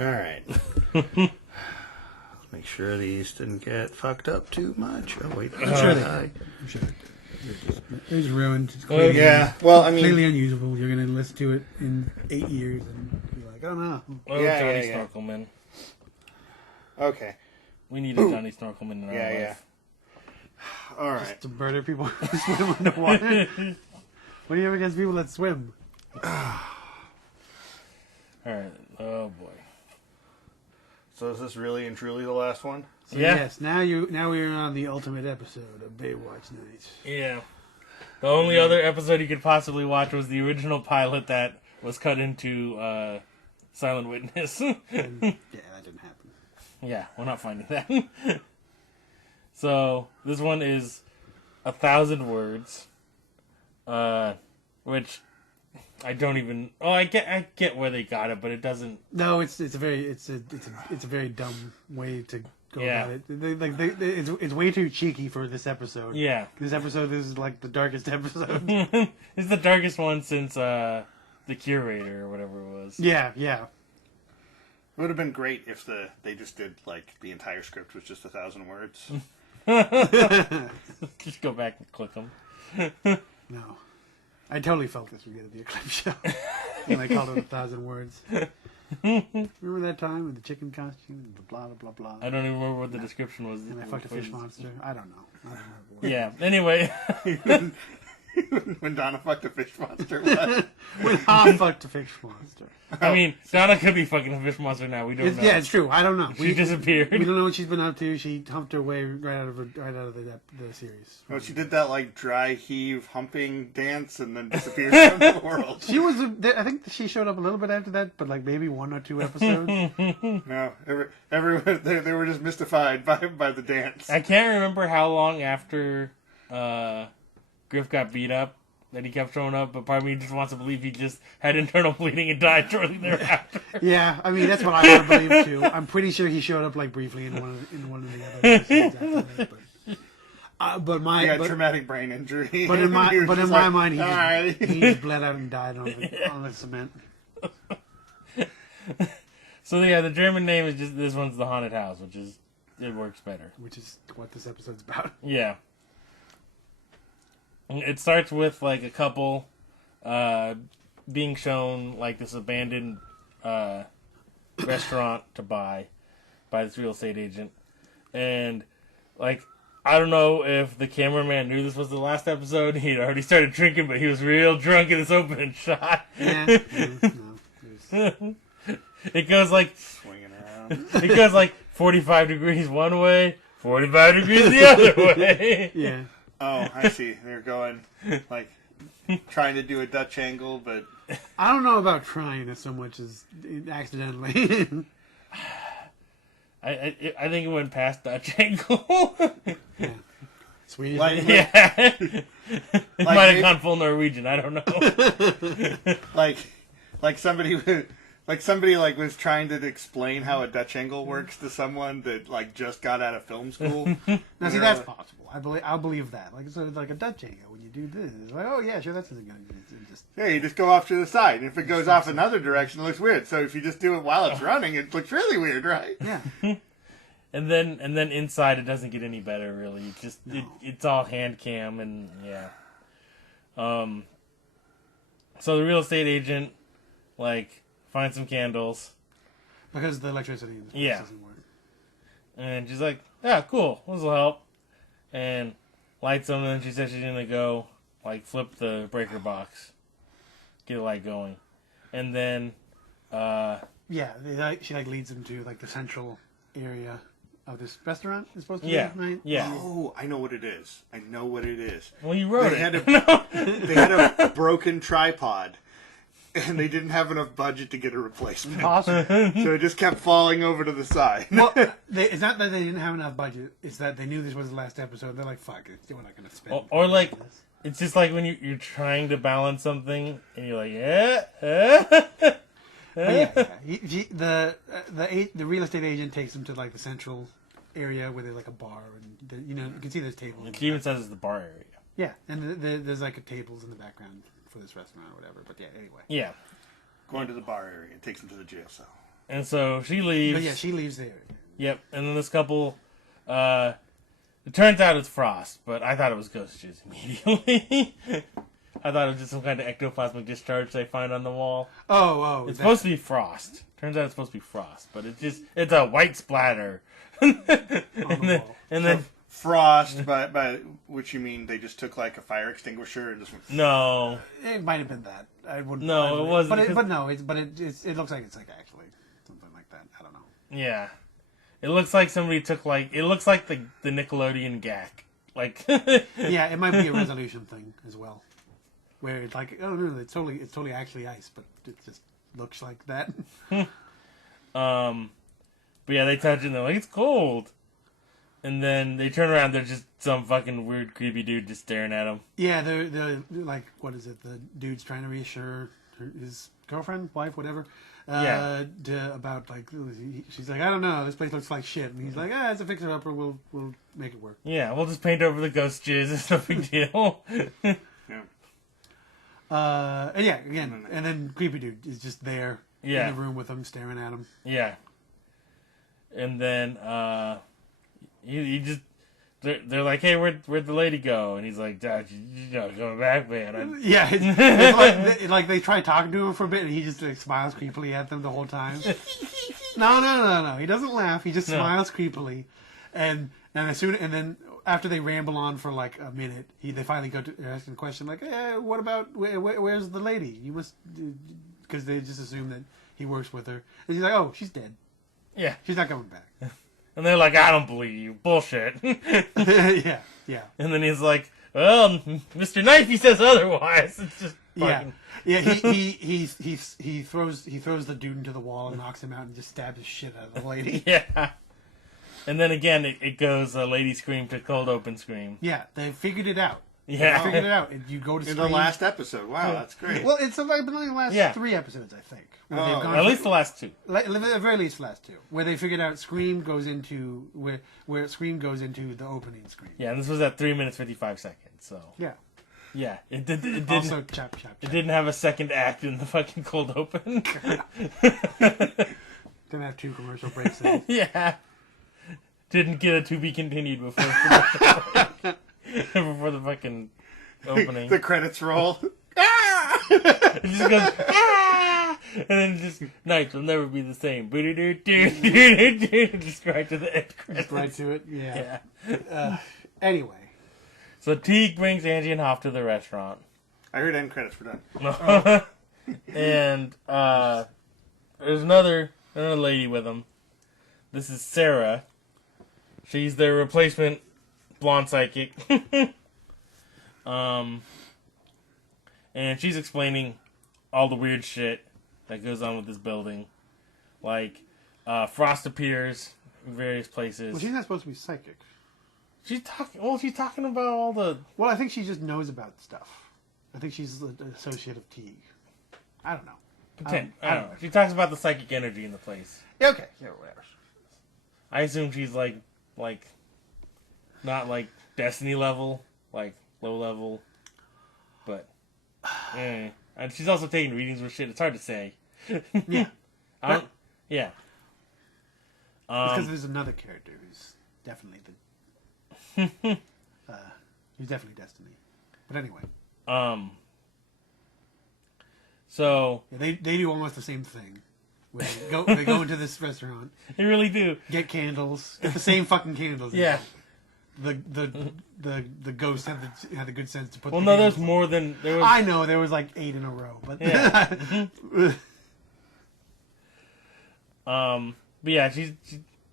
Alright. Make sure these didn't get fucked up too much. Oh, wait. I'm sure they I... I'm sure it's ruined. It's Well, yeah. Well, I mean... Completely unusable. You're going to listen to it in 8 years and be like, oh, no. Oh, Yeah, Johnny yeah. Snorkelman. Okay. We need a Johnny Snorkelman in our Yeah, life. Alright. Just to murder people who swim underwater. What do you have against people that swim? Alright. Oh, boy. So is this really and truly the last one? So Yeah. Yes, now we're on the ultimate episode of Baywatch Nights. Yeah. The only other episode you could possibly watch was the original pilot that was cut into Silent Witness. And, yeah, that didn't happen. Yeah, we're not finding that. So, this one is 1,000 words. Which I don't even... Oh, I get where they got it, but it doesn't... No, it's a very dumb way to go Yeah. about it. It's way too cheeky for this episode. Yeah. This episode is like the darkest episode. It's the darkest one since The Curator or whatever it was. Yeah. It would have been great if they just did, like, the entire script was just 1,000 words. Just go back and click them. No. I totally felt this was going to be a clip show. When I called it 1,000 words. Remember that time with the chicken costume and the blah, blah, blah, blah? I don't even remember what the description was. And I fucked a fish monster. I don't know. What it was. Yeah, anyway. When Donna fucked a fish monster. What? When I fucked a fish monster. I mean, Donna could be fucking a fish monster now. We don't know. Yeah, it's true. I don't know. She disappeared. We don't know what she's been up to. She humped her way right out of the series. Well, she did that, like, dry heave humping dance and then disappeared from the world. She was. I think she showed up a little bit after that, but like maybe 1 or 2 episodes. No, everyone they were just mystified by the dance. I can't remember how long after Griff got beat up that he kept showing up, but part of me just wants to believe he just had internal bleeding and died shortly thereafter. Yeah, I mean that's what I want to believe too. I'm pretty sure he showed up like briefly in one of the other episodes after that, but He had traumatic brain injury. But in my mind, "Alright." he just bled out and died on the cement. So yeah, the German name is just, this one's The Haunted House, it works better. Which is what this episode's about. Yeah. It starts with like a couple being shown like this abandoned restaurant to buy by this real estate agent. And like, I don't know if the cameraman knew this was the last episode. He'd already started drinking, but he was real drunk in this opening shot. Yeah. It goes like Swinging around. it goes like 45 degrees one way, 45 degrees the other way. Yeah. Oh, I see. They're going, like, trying to do a Dutch angle, but... I don't know about trying it so much as accidentally. I think it went past Dutch angle. Yeah. Swedish. Yeah. It Like might have maybe- gone full Norwegian. I don't know. like somebody was trying to explain how a Dutch angle works to someone that like just got out of film school. Now see, that's possible. I'll believe that. Like so, it's like a Dutch angle when you do this. It's like, oh yeah, sure, that's gonna just. Yeah, you just go off to the side. And if it goes off another direction, it looks weird. So if you just do it while it's running, it looks really weird, right? Yeah. And then inside it doesn't get any better really. It just No. it's all hand cam and yeah. So the real estate agent like finds some candles. Because the electricity in this place Yeah. doesn't work. And she's like, yeah, cool, this will help. And lights them, and then she says she's gonna go, like, flip the breaker box. Get a light going. And then, Yeah, she leads them to like the central area of this restaurant. It's supposed to be, yeah, right? yeah. Oh, I know what it is. Well, you wrote They it. had a broken tripod, and they didn't have enough budget to get a replacement. Possible. So it just kept falling over to the side. Well, it's not that they didn't have enough budget. It's that they knew this was the last episode. They're like, fuck it. We're not going to spend. Or like, it's just like when you're trying to balance something, and you're like, yeah. But yeah. The real estate agent takes them to like the central area where there's like a bar and you can see there's tables. It even says it's the bar area. Yeah, and there's like tables in the background for this restaurant or whatever. But yeah, anyway. Yeah. Going to the bar area. Takes him to the jail cell. And so she leaves. But yeah, she leaves there. Yep. And then this couple, it turns out it's Frost, but I thought it was Ghost Jizz immediately. I thought it was just some kind of ectoplasmic discharge they find on the wall. Oh. It's supposed to be Frost. Turns out it's supposed to be Frost, but it's a white splatter. and then Frost, by which you mean they just took like a fire extinguisher and just went... No. It might have been that. I wouldn't. No, it wasn't. But it looks like it's like actually something like that. I don't know. Yeah. It looks like somebody took it looks like the Nickelodeon gag. Like Yeah, it might be a resolution thing as well. Where it's like, oh no, it's totally actually ice, but it just looks like that. But yeah, they touch it and they're like, it's cold. And then they turn around, there's just some fucking weird, creepy dude just staring at them. Yeah, they're like, what is it? The dude's trying to reassure his girlfriend, wife, whatever. About like, she's like, I don't know, this place looks like shit, and he's like, it's a fixer upper, we'll make it work. Yeah, we'll just paint over the ghost jizz. It's no big deal. Yeah. And yeah, again, and then creepy dude is just there in the room with him, staring at him. Yeah. And then he just they're like, hey, where'd the lady go? And he's like, Dad, you know, go back, man. Yeah, it's like they try talking to him for a bit, and he just like smiles creepily at them the whole time. No. He doesn't laugh. He just smiles creepily, and then after they ramble on for like a minute, they finally go to asking a question like, what about where's the lady? You must, because they just assume that he works with her, and he's like, oh, she's dead. Yeah, she's not coming back. And they're like, I don't believe you. Bullshit. Yeah. And then he's like, well, Mr. Knifey says otherwise. It's just fucking... Yeah. He throws the dude into the wall and knocks him out and just stabs the shit out of the lady. Yeah. And then again, it goes lady scream to cold open scream. Yeah, they figured it out. Yeah. They figured it out. You go to in Scream. the last episode. Wow, that's great. Well, it's been only the last 3 episodes, I think. At least the last 2. At the very least, the last 2, where they figured out Scream goes into where Scream goes into the opening screen. Yeah, and this was at 3 minutes 55 seconds. So yeah, it didn't. Also, chop. It didn't have a second act in the fucking cold open. Didn't have 2 commercial breaks. In. Yeah, didn't get a to be continued before before the fucking opening. The credits roll. It just goes, ah! And then just, nights will never be the same. Just right to the end credits. Just right to it, yeah. Anyway. So Teague brings Angie and Hoff to the restaurant. I heard end credits were done. And there's another lady with them. This is Sarah. She's their replacement blonde psychic. And she's explaining all the weird shit that goes on with this building. Like, Frost appears in various places. Well, she's not supposed to be psychic. She's talking about all the... Well, I think she just knows about stuff. I think she's an associate of Teague. I don't know. I don't know. She talks about the psychic energy in the place. Yeah, okay. Yeah, whatever. I assume she's like, not like Destiny level, like low level, but and she's also taking readings with shit. It's hard to say. Yeah. Yeah. Because there's another character who's definitely he's definitely Destiny. But anyway. So yeah, they do almost the same thing. When they go into this restaurant. They really do. Get candles. Get the same fucking candles. Yeah. The ghost had the good sense to put. Well, no, there's more than there was. I know there was like 8 in a row, but yeah. But yeah, she's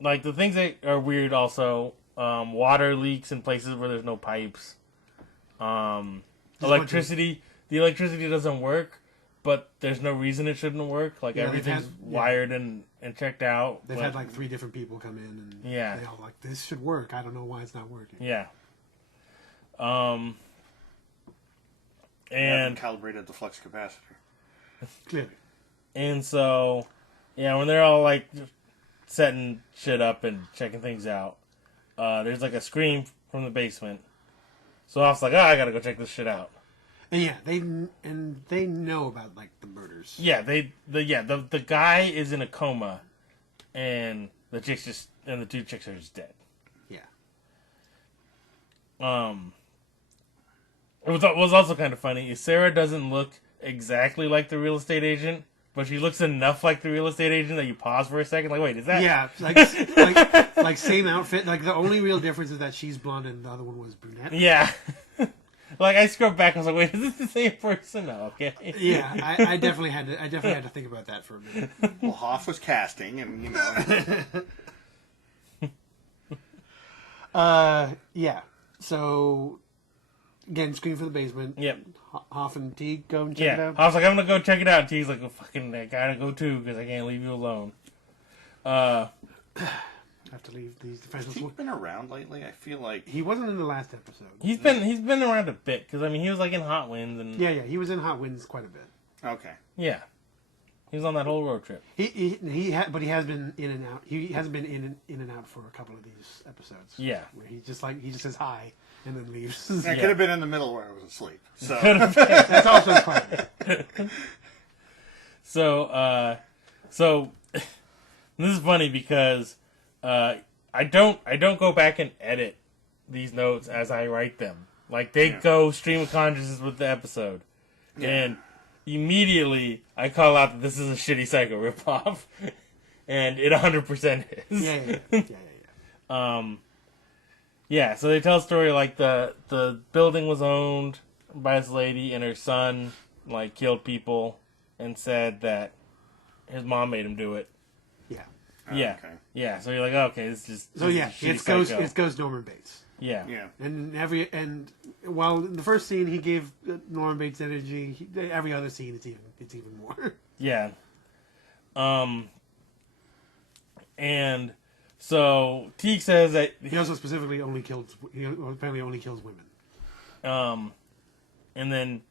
like the things that are weird. Also, water leaks in places where there's no pipes. Electricity. The electricity doesn't work, but there's no reason it shouldn't work. Like everything's wired and checked out. They've had like 3 different people come in and they all like, this should work. I don't know why it's not working. Yeah. And calibrated the flux capacitor. Clearly. And so, yeah, when they're all like setting shit up and checking things out, there's like a scream from the basement. So I was like, I gotta go check this shit out. And they know about like the murders. Yeah, the guy is in a coma, and the two chicks are just dead. Yeah. What was also kind of funny is Sarah doesn't look exactly like the real estate agent, but she looks enough like the real estate agent that you pause for a second. Like, wait, is that? Yeah, like same outfit. Like the only real difference is that she's blonde and the other one was brunette. Yeah. Like I scrubbed back, I was like, wait, is this the same person? No, okay. Yeah, I definitely had to think about that for a minute. Well, Hoff was casting, and you know. Yeah. So again, Scream for the Basement. Yep. Hoff and Teague go and check it out. Hoff's like, I'm gonna go check it out. And Teague's like, well, fucking, I gotta go too because I can't leave you alone. Have to leave these defenseless. Has he been around lately? I feel like he wasn't in the last episode. He's been around a bit because I mean he was like in Hot Winds and Yeah, he was in Hot Winds quite a bit. okay. yeah, he was on that whole road trip. But he has been in and out. He hasn't been in and out for a couple of these episodes. Yeah, where he just says hi and then leaves. I could have been in the middle where I was asleep. So That's also fine. So this is funny because I don't go back and edit these notes as I write them. Like they go stream of consciousness with the episode, and immediately I call out that this is a shitty Psycho ripoff, and it 100% is. Yeah. So they tell a story like the building was owned by this lady, and her son like killed people, and said that his mom made him do it. Yeah. Okay. Yeah. So you're like, okay, it's just. So yeah, it goes Norman Bates. Yeah. Yeah. And while in the first scene he gave Norman Bates energy, every other scene it's even more. Yeah. And so Teague says that he also specifically apparently only kills women. And then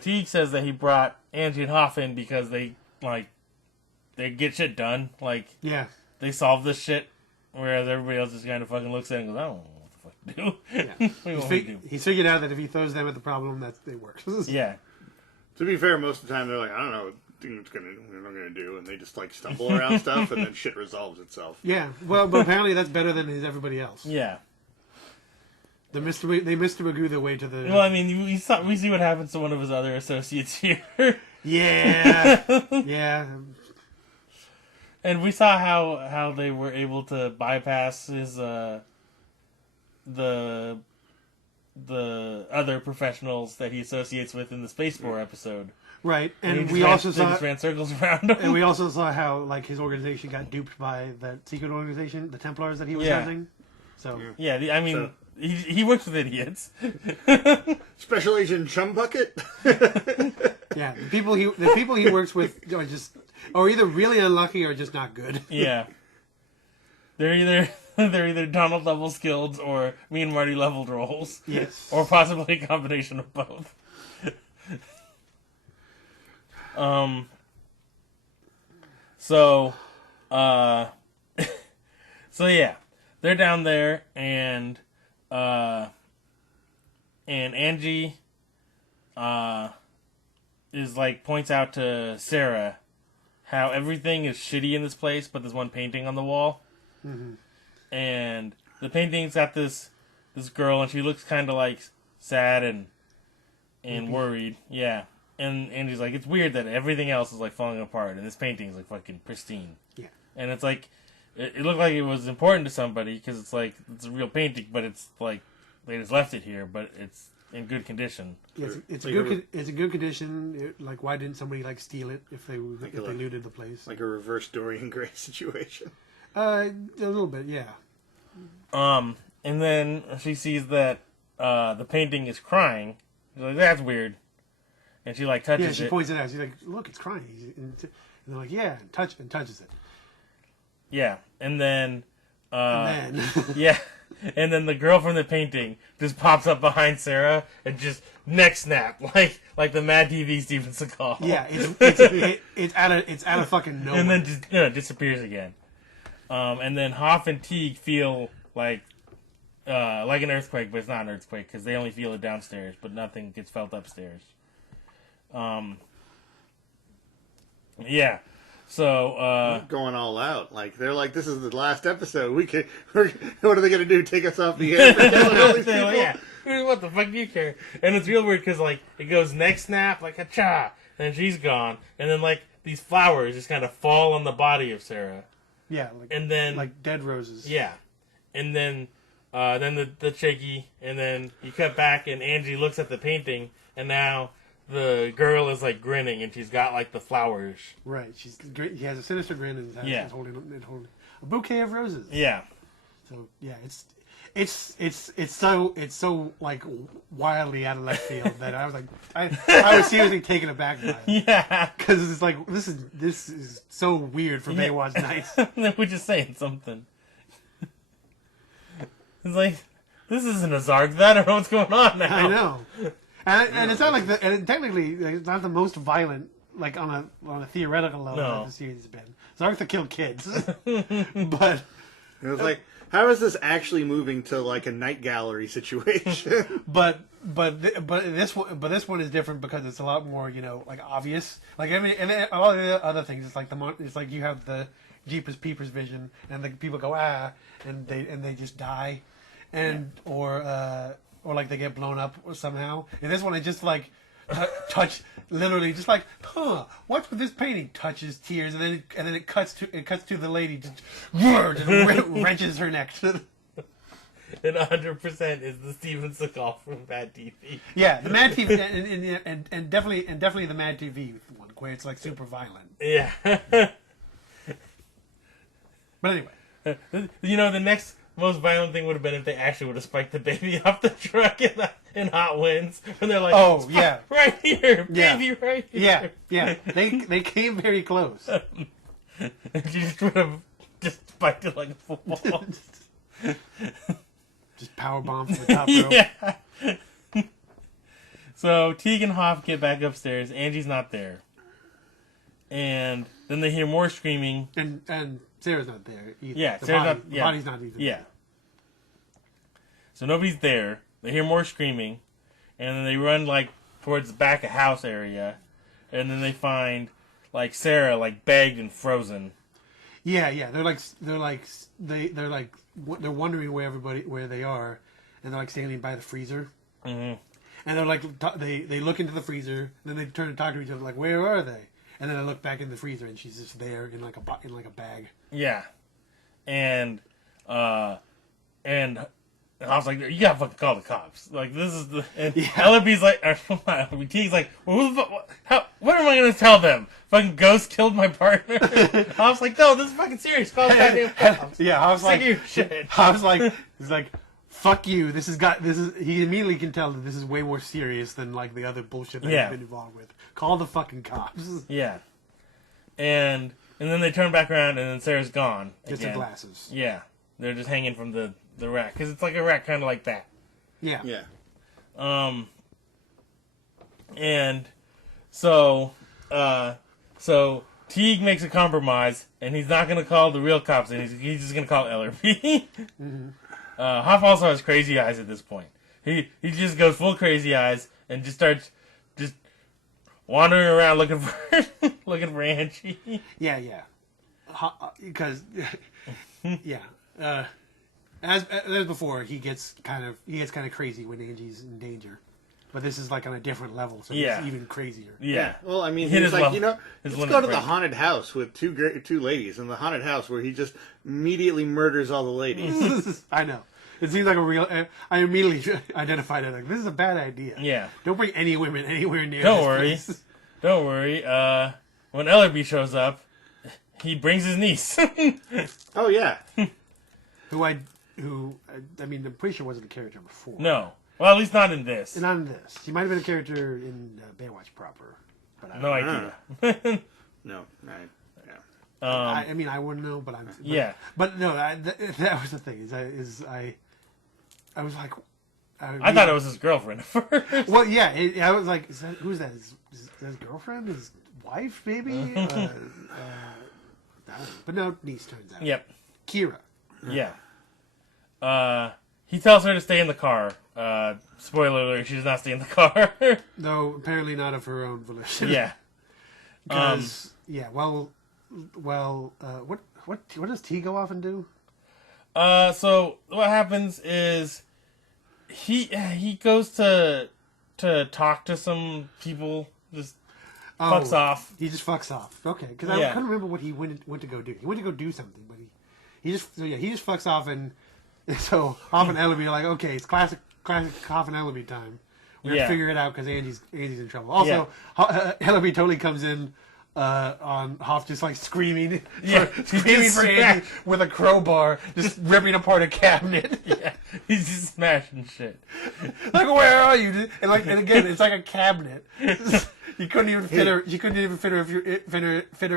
Teague says that he brought Angie and Hoff in because they get shit done. Like, they solve this shit, whereas everybody else just kind of fucking looks at it and goes, I don't know what the fuck to do. Yeah. What do you want me to do? He's figured out that if he throws them at the problem, that it works. Yeah. To be fair, most of the time they're like, I don't know what it's gonna do, and they just like stumble around stuff, and then shit resolves itself. Yeah. Well, but apparently that's better than everybody else. Yeah. They Mr. Magoo their way to the. Well, I mean, we see what happens to one of his other associates here. Yeah. Yeah. And we saw how they were able to bypass his the other professionals that he associates with in the Space War episode. Right, and we also ran circles around him. And we also saw how like his organization got duped by that secret organization, the Templars that he was hunting. So he works with idiots. Special Agent Chumbucket. Yeah, the people he works with are either really unlucky or just not good. Yeah, they're either Donald level skilled or me and Marty leveled roles. Yes, or possibly a combination of both. So yeah, they're down there, and Angie is like points out to Sarah how everything is shitty in this place, but there's one painting on the wall, and the painting's got this girl, and she looks kind of like sad and worried. Yeah. And Angie's like, it's weird that everything else is like falling apart, and this painting is like fucking pristine. Yeah. And it's like, it looked like it was important to somebody because it's like it's a real painting, but it's like they just left it here, but it's in good condition. Yeah, it's a good condition. Like, why didn't somebody like steal it if they looted the place? Like a reverse Dorian Gray situation. A little bit, yeah. And then she sees that the painting is crying. She's like, that's weird. And she like touches it. Yeah, she points it out. She's like, "Look, it's crying." And they're like, "Yeah," and touches it. Yeah, and then yeah, and then the girl from the painting just pops up behind Sarah and just neck snap like the Mad TV Steven Seagal. Yeah, it's out of fucking nowhere. And then just disappears again. And then Hoff and Teague feel like like an earthquake, but it's not an earthquake because they only feel it downstairs, but nothing gets felt upstairs. Yeah. So going all out. Like they're like, this is the last episode. What are they gonna do? Take us off the air? For killing all these people? Yeah. What the fuck do you care? And it's real weird because like it goes next snap like a cha, and she's gone, and then like these flowers just kind of fall on the body of Sarah. Yeah, and then like dead roses. Yeah, and then the shaky, and then you cut back, and Angie looks at the painting, and now the girl is like grinning, and she's got like the flowers. Right, he has a sinister grin, and he's holding a bouquet of roses. Yeah. So yeah, it's so like wildly out of left field that I was like I was seriously taken aback by it. Yeah, because it's like this is so weird for Baywatch Nights. We're just saying something. It's like this isn't a Zarg. I don't know what's going on now. I know, and it's not like and technically it's not the most violent like on a theoretical level that the series has been. Zarg to kill kids, but it was like, how is this actually moving to like a night gallery situation? but this one is different because it's a lot more like obvious. Like I mean, and a lot of the other things, it's like you have the Jeepers Peepers vision, and the people go and they just die, and or like they get blown up or somehow. And this one, it just like touch literally just like what's with this painting? Touches tears, and then it cuts to the lady just wrenches her neck. And 100% is the Steven Seagal from Mad TV. Yeah, the Mad TV and definitely the Mad TV one where it's like super violent. Yeah. But anyway, the next most violent thing would have been if they actually would have spiked the baby off the truck in Hot Winds, and they're like, "Oh yeah, right here, baby, right here." Yeah. They came very close. And she just would have just spiked it like a football. Just powerbomb from the top rope. Yeah. So Teague and Hoff get back upstairs. Angie's not there, and then they hear more screaming. And Sarah's not there either. Yeah, the body's not either. Yeah. So nobody's there. They hear more screaming, and then they run like towards the back of house area, and then they find like Sarah like bagged and frozen. Yeah. They're wondering where they are, and they're like standing by the freezer. Mm-hmm. And they're like they look into the freezer, and then they turn to talk to each other like, where are they? And then I look back in the freezer, and she's just there in like a bag. Yeah, and I was like, you gotta fucking call the cops. Like this is the. And Ellerby's like, Teague's like, well, who the fuck? What am I gonna tell them? Fucking ghost killed my partner. I was like, no, this is fucking serious. Call the goddamn cops. Yeah, I was like, shit. I was like, he's like, fuck you. This is. He immediately can tell that this is way more serious than like the other bullshit that he's been involved with. Call the fucking cops. Yeah, and then they turn back around, and then Sarah's gone. Gets her glasses. Yeah, they're just hanging from the rack because it's like a rack kind of like that. Yeah. And so Teague makes a compromise, and he's not gonna call the real cops, and he's just gonna call Ellerby. Mm-hmm. Hoff also has crazy eyes at this point. He just goes full crazy eyes and just starts just wandering around looking for Angie. Yeah. Because as before, he gets kind of crazy when Angie's in danger. But this is like on a different level, so it's even crazier. Yeah. Well, I mean, he's like, let's go to the haunted house with two ladies in the haunted house where he just immediately murders all the ladies. I know. It seems like a real. I immediately identified it like this is a bad idea. Yeah. Don't bring any women anywhere near. Don't this worry. place. Don't worry. When Ellerby shows up, he brings his niece. Oh yeah. Who I mean, I'm pretty sure wasn't a character before. No. Well, at least not in this. Not in this. He might have been a character in Baywatch proper. But no idea. No. I mean, I wouldn't know, but yeah. But no, that was the thing. I was like, I thought it was his girlfriend at first. Well, yeah. I was like, who's that? Is that his girlfriend? His wife? Maybe. But no, niece turns out. Yep. Kira. Yeah. he tells her to stay in the car. Spoiler alert: she does not stay in the car. Though apparently not of her own volition. Yeah. Because what does T go off and do? So what happens is he goes to talk to some people. Just fucks off. He just fucks off. Okay, because I couldn't remember what he went to go do. He went to go do something, but he just fucks off, and so Hoff and Ellaby are like, okay, it's classic Hoff and Ellaby time. We have to figure it out because Angie's in trouble. Also, Ellaby totally comes in on Hoff just like screaming, screaming for Angie with a crowbar, just ripping apart a cabinet. Yeah, he's just smashing shit. Like, where are you? And again, it's like a cabinet. You couldn't even fit her. You couldn't even fit her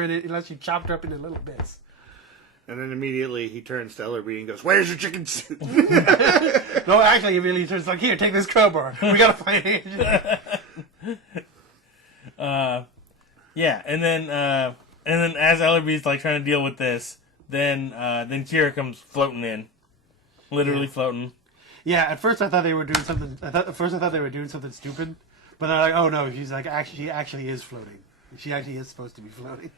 in it unless you chopped her up into little bits. And then immediately he turns to Ellerby and goes, "Where's your chicken soup?" No, actually, he really turns like, "Here, take this crowbar. We gotta find Angie." Yeah, and then as Ellerby's like trying to deal with this, then Kira comes floating in, literally floating. Yeah, at first I thought they were doing something. I thought they were doing something stupid, but they're like, "Oh no, she's like she actually is floating. She actually is supposed to be floating."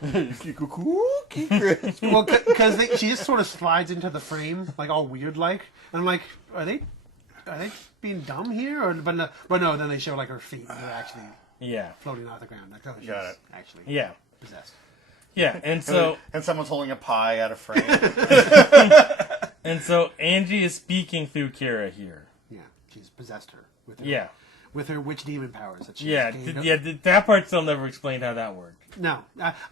Well, because she just sort of slides into the frame, like all weird like, and I'm like, are they being dumb here? Or but no, then they show like her feet, and they're actually floating off the ground. Like, oh, she's actually possessed. Yeah, and so and someone's holding a pie out of frame. And so Angie is speaking through Kira here. Yeah, she's possessed her with her with her witch demon powers that she that part still never explained how that worked. No,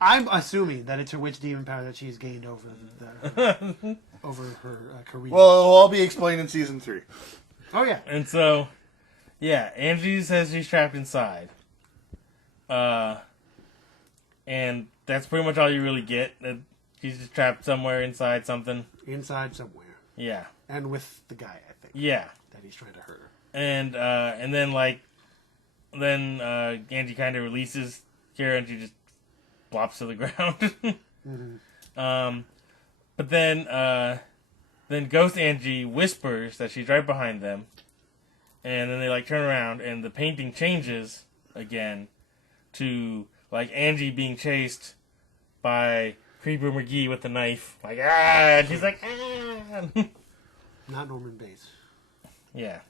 I'm assuming that it's her witch demon power that she's gained over over her career. Well, it'll all be explained in season 3. Oh yeah, and so Angie says she's trapped inside, and that's pretty much all you really get. She's just trapped somewhere inside something. Inside somewhere. Yeah, and with the guy, I think. Yeah, that he's trying to hurt her. And then Angie kind of releases Kira, and she just flops to the ground. Mm-hmm. But then Ghost Angie whispers that she's right behind them, and then they like turn around, and the painting changes again to like Angie being chased by Creeper McGee with the knife, like and she's like Not Norman Bates. Yeah.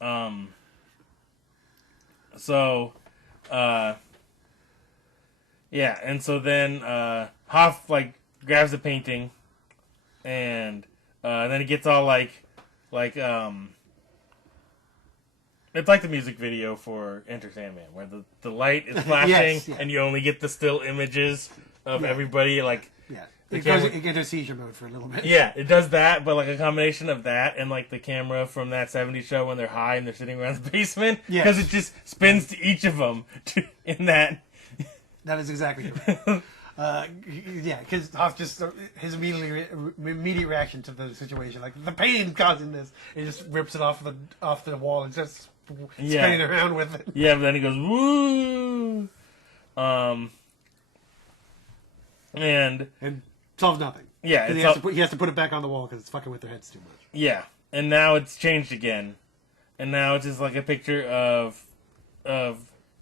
And so then Hoff like grabs the painting, and then it gets all like it's like the music video for Enter Sandman, where the light is flashing and you only get the still images of everybody like. Yeah. It goes into seizure mode for a little bit. Yeah, it does that, but like a combination of that and like the camera from that 70s show when they're high and they're sitting around the basement. Because it just spins to each of them in that. That is exactly right. Because Hoff just, his immediate reaction to the situation, like, the pain's causing this. He just rips it off the wall and just spinning around with it. Yeah, but then he goes, woo! And solves nothing. Yeah. He has to put it back on the wall because it's fucking with their heads too much. Yeah. And now it's changed again. And now it's just like a picture of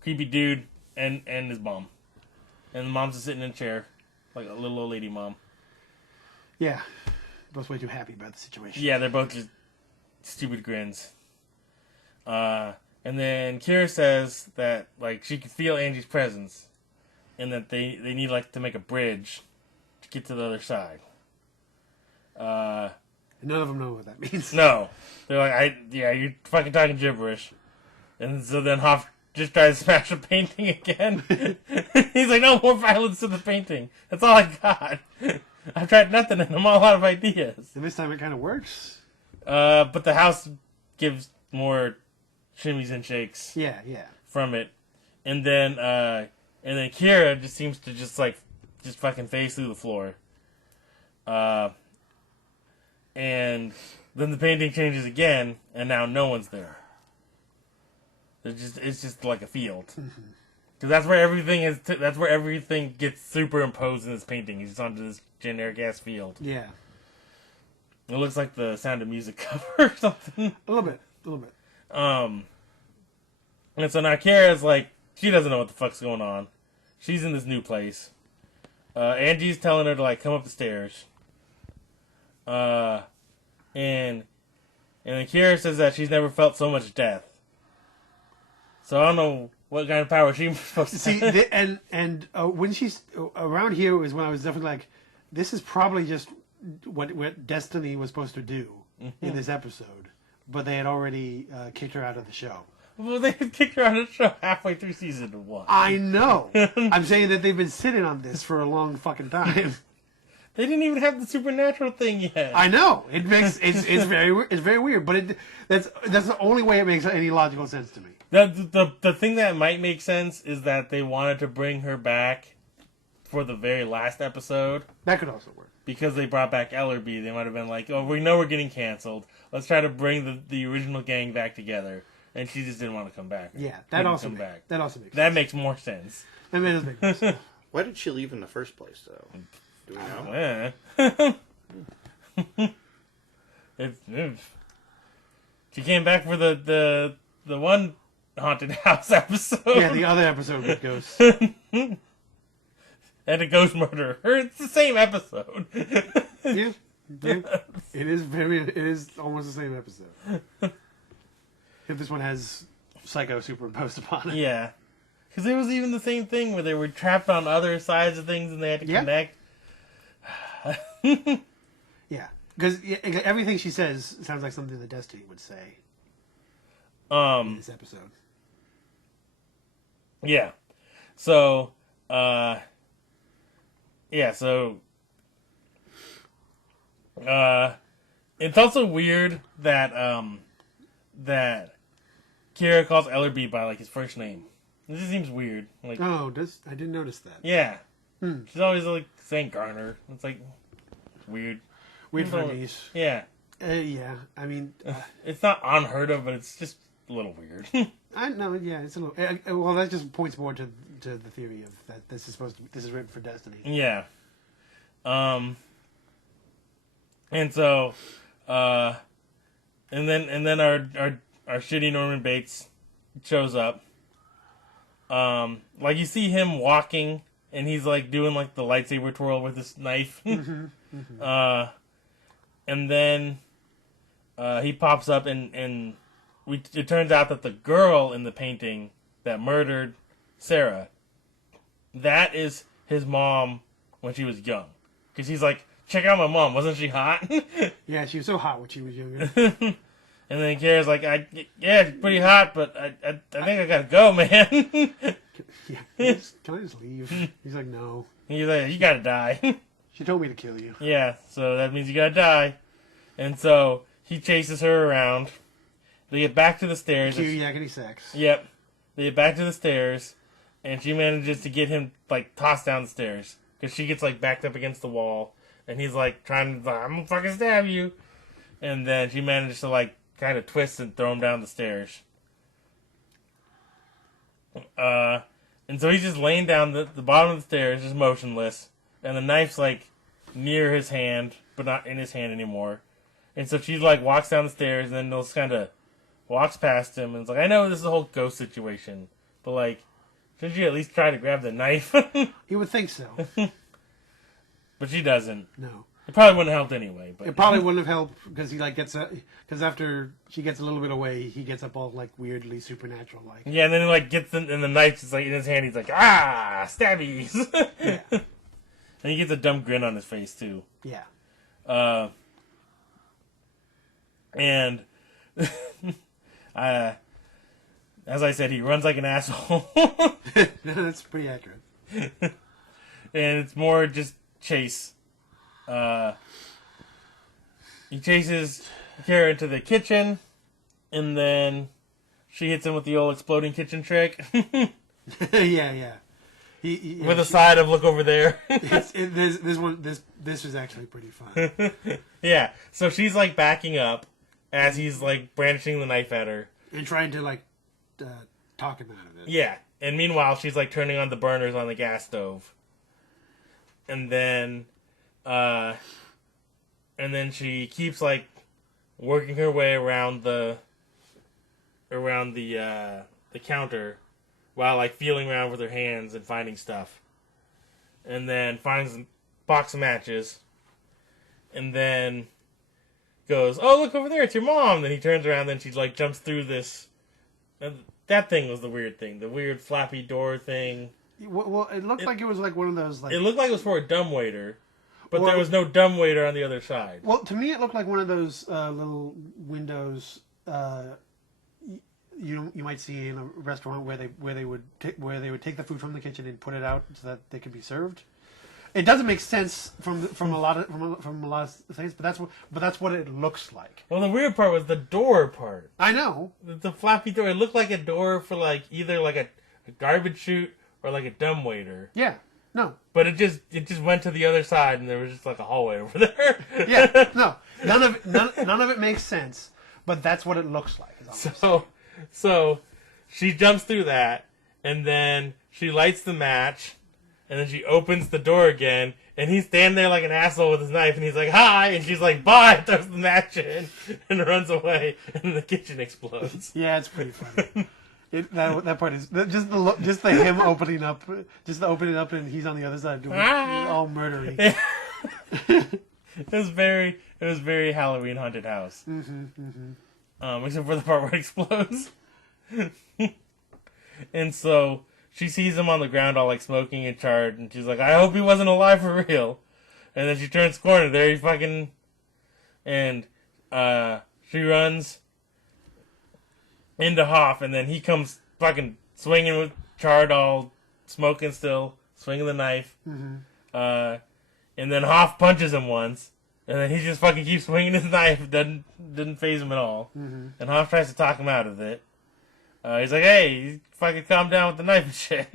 creepy dude and his mom. And the mom's just sitting in a chair. Like a little old lady mom. Yeah. Both way too happy about the situation. Yeah, they're both just stupid grins. And then Kira says that like she can feel Angie's presence. And that they need like to make a bridge to get to the other side. None of them know what that means. No. They're like, you're fucking talking gibberish. And so then Hoff just tries to smash the painting again. He's like, no more violence to the painting. That's all I got. I've tried nothing and I'm all out of ideas. And this time it kind of works. But the house gives more shimmies and shakes. Yeah. From it. And then Kira just seems to just fucking phase through the floor. And then the painting changes again, and now no one's there. It's just like a field. Because that's where everything is. That's where everything gets superimposed in this painting. It's just onto this generic ass field. Yeah. It looks like the Sound of Music cover or something. A little bit. And so now Kara's like, she doesn't know what the fuck's going on. She's in this new place. Angie's telling her to like come up the stairs. And then Kara says that she's never felt so much death. So I don't know what kind of power she's supposed to See, have. when she's around here is when I was definitely like, this is probably just what Destiny was supposed to do in this episode, but they had already kicked her out of the show. Well, they kicked her out of the show halfway through season 1. I know. I'm saying that they've been sitting on this for a long fucking time. They didn't even have the supernatural thing yet. I know. It's very weird, but that's the only way it makes any logical sense to me. The thing that might make sense is that they wanted to bring her back for the very last episode. That could also work. Because they brought back Ellerby, they might have been like, oh, we know we're getting canceled. Let's try to bring the original gang back together. And she just didn't want to come back. Yeah, that also makes sense. That makes more sense. That does make more sense. Why did she leave in the first place, though? Do we know? She came back for the one haunted house episode. Yeah, the other episode with ghosts. And a ghost murderer. It's the same episode. Yeah. It is almost the same episode. If this one has Psycho superimposed upon it. Yeah. Because it was even the same thing where they were trapped on other sides of things and they had to connect. Yeah. Because everything she says sounds like something that Destiny would say. In this episode. Yeah. So, it's also weird that, that Kira calls Ellerby by, like, his first name. It just seems weird. Like, I didn't notice that. Yeah. She's always, like, saying Garner. It's, like, weird. Weird for a niece. Yeah. Yeah, I mean... it's not unheard of, but it's just a little weird. I know, yeah, it's a little... well, that just points more to the theory of that this is written for Destiny. Yeah. And so, and then our shitty Norman Bates shows up. Like you see him walking, and he's like doing like the lightsaber twirl with his knife. And then he pops up, and it turns out that the girl in the painting that murdered Sarah, that is his mom when she was young. Because he's like, check out my mom, wasn't she hot? Yeah, she was so hot when she was younger. And then Kara's like, yeah, she's pretty hot, but I think I gotta go, man. Yeah, can I just leave? He's like, no. He's like, you gotta die. She told me to kill you. Yeah, so that means you gotta die. And so he chases her around. They get back to the stairs. Cue yakety sax. Yep. They get back to the stairs, and she manages to get him, like, tossed down the stairs. Because she gets, like, backed up against the wall. And he's, like, trying to, I'm gonna fucking stab you. And then she manages to, like, kind of twist and throw him down the stairs. And so he's just laying down the bottom of the stairs, just motionless. And the knife's, like, near his hand, but not in his hand anymore. And so she, like, walks down the stairs, and then just kind of walks past him. And it's like, I know this is a whole ghost situation, but, like, shouldn't you at least try to grab the knife? You would think so. But she doesn't. No. It probably wouldn't have helped anyway. But it probably wouldn't have helped because he like because after she gets a little bit away, he gets up all like weirdly supernatural like. Yeah, and then he like gets in the knife just like in his hand. He's like, stabbies. Yeah. And he gets a dumb grin on his face too. Yeah. And as I said, he runs like an asshole. That's pretty accurate. And it's more just chase. He chases Kara into the kitchen, and then she hits him with the old exploding kitchen trick. Yeah. With a side of look over there. This was actually pretty fun. Yeah, so she's like backing up as he's like brandishing the knife at her and trying to like talk him out of it. Yeah, and meanwhile she's like turning on the burners on the gas stove, and then and then she keeps like working her way around the counter while like feeling around with her hands and finding stuff, and then finds a box of matches, and then goes, "Oh, look over there, it's your mom." Then he turns around, then she like jumps through this. That thing was the weird thing, the weird flappy door thing. Well, it looked like it was like one of those like. It looked like it was for a dumbwaiter, but Or- there was no dumbwaiter on the other side. Well, to me, it looked like one of those little windows you might see in a restaurant where they would take the food from the kitchen and put it out so that they could be served. It doesn't make sense from a lot of things, but that's what it looks like. Well, the weird part was the door part. I know. The flappy door. It looked like a door for like either like a garbage chute or like a dumbwaiter. Yeah. No. But it just went to the other side, and there was just like a hallway over there. Yeah. No. None of it makes sense, but that's what it looks like. So she jumps through that, and then she lights the match, and then she opens the door again, and he's standing there like an asshole with his knife, and he's like, "Hi," and she's like, "Bye," throws the match in, and runs away, and the kitchen explodes. Yeah, it's pretty funny. That part is just the him opening up, and he's on the other side doing all murdery. It was very Halloween haunted house. Except for the part where it explodes. And so she sees him on the ground all like smoking and charred, and she's like, "I hope he wasn't alive for real." And then she turns the corner, there he fucking, and she runs into Hoff, and then he comes fucking swinging with charred, all smoking still, swinging the knife. And then Hoff punches him once, and then he just fucking keeps swinging his knife. Didn't phase him at all. And Hoff tries to talk him out of it. He's like, "Hey, you fucking calm down with the knife and shit."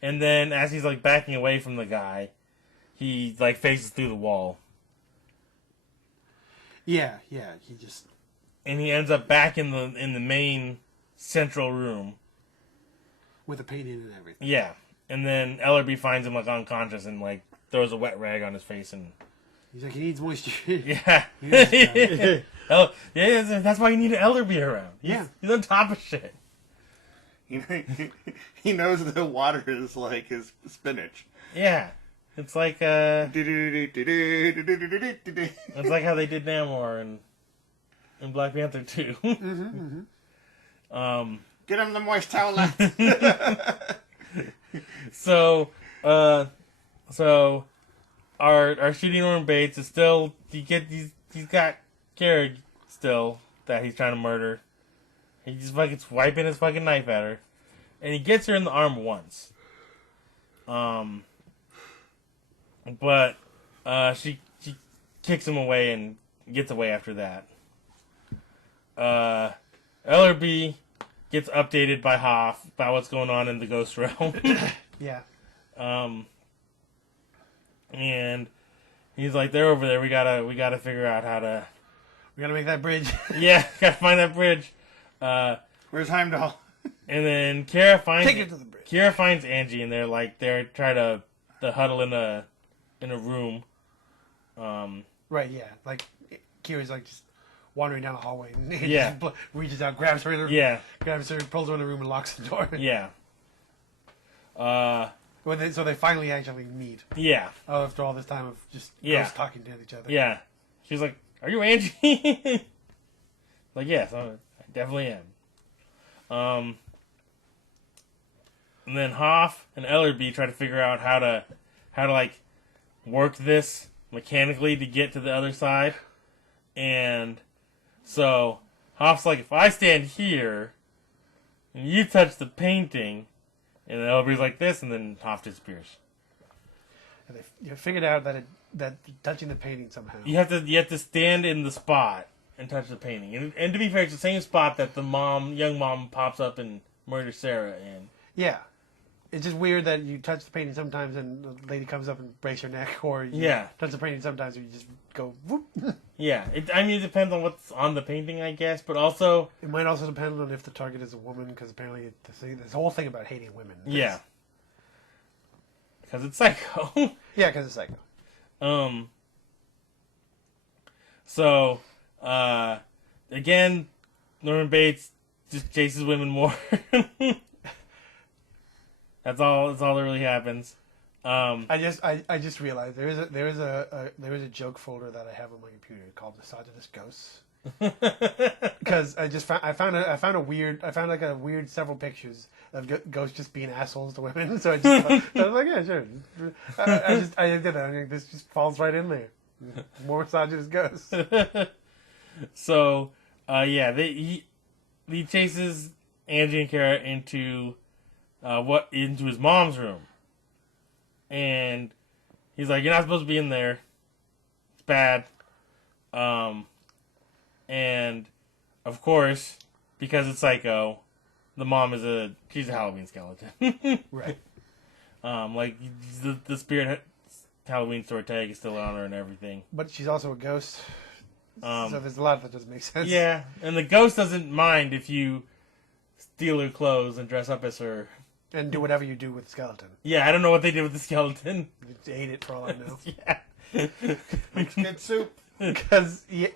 And then as he's like backing away from the guy, he like faces through the wall. Yeah, he just. And he ends up back in the main central room With the painting and everything. Yeah, and then Ellerby finds him like unconscious and like throws a wet rag on his face, and he's like, he needs moisture. yeah, that's why you need an Ellerby around. He's on top of shit. He knows that water is like his spinach. Yeah, it's like it's like how they did Namor in Black Panther 2. Get him the moist towel. So our shooting room Bates is still he's got Carrick still that he's trying to murder. He's just fucking swiping his fucking knife at her, and he gets her in the arm once. But she kicks him away and gets away after that. Ellerby gets updated by Hoff about what's going on in the Ghost Realm. Yeah. And he's like, "They're over there. We gotta figure out how to. We gotta make that bridge." Yeah, gotta find that bridge." Where's Heimdall? And then Kara finds Take it to the bridge. Kara finds Angie, and they're trying to huddle in a room. Right. Yeah. Like Kira's like just wandering down the hallway, and he Yeah. just reaches out, grabs her in the room, Yeah, grabs her, pulls her in the room, and locks the door. yeah. So they finally actually meet Yeah, after all this time of just Yeah. ghosts talking to each other. yeah. She's like, "Are you Angie?" Like, "Yes, I definitely am." And then Hoff and Ellerby try to figure out how to like work this mechanically to get to the other side. And so Hoff's like, "If I stand here and you touch the painting," and then Ellerby's like this, and then Hoff disappears. And they figured out that touching the painting somehow. You have to stand in the spot and touch the painting. And to be fair, it's the same spot that the young mom pops up and murders Sarah in. Yeah. It's just weird that you touch the painting sometimes and the lady comes up and breaks your neck, or you touch the painting sometimes and you just go whoop. Yeah, it depends on what's on the painting, I guess, but also... It might also depend on if the target is a woman, because apparently this whole thing about hating women. Yeah. Because it's Psycho. Yeah, because it's Psycho. So, again, Norman Bates just chases women more. That's all that really happens. I just realized there is a joke folder that I have on my computer called Misogynist Ghosts. Because I found like a weird several pictures of ghosts just being assholes to women. So I was like, yeah, sure. I did that. I mean, this just falls right in there. More misogynist ghosts. So, he chases Angie and Kara into his mom's room, and he's like, "You're not supposed to be in there. It's bad." And of course, because it's Psycho, the mom she's a Halloween skeleton. Right. Like the spirit Halloween store tag is still on her and everything. But she's also a ghost. So there's a lot that doesn't make sense. Yeah, and the ghost doesn't mind if you steal her clothes and dress up as her. And do whatever you do with the skeleton. Yeah, I don't know what they did with the skeleton. You ate it for all I know. Yeah. Makes good soup. Because they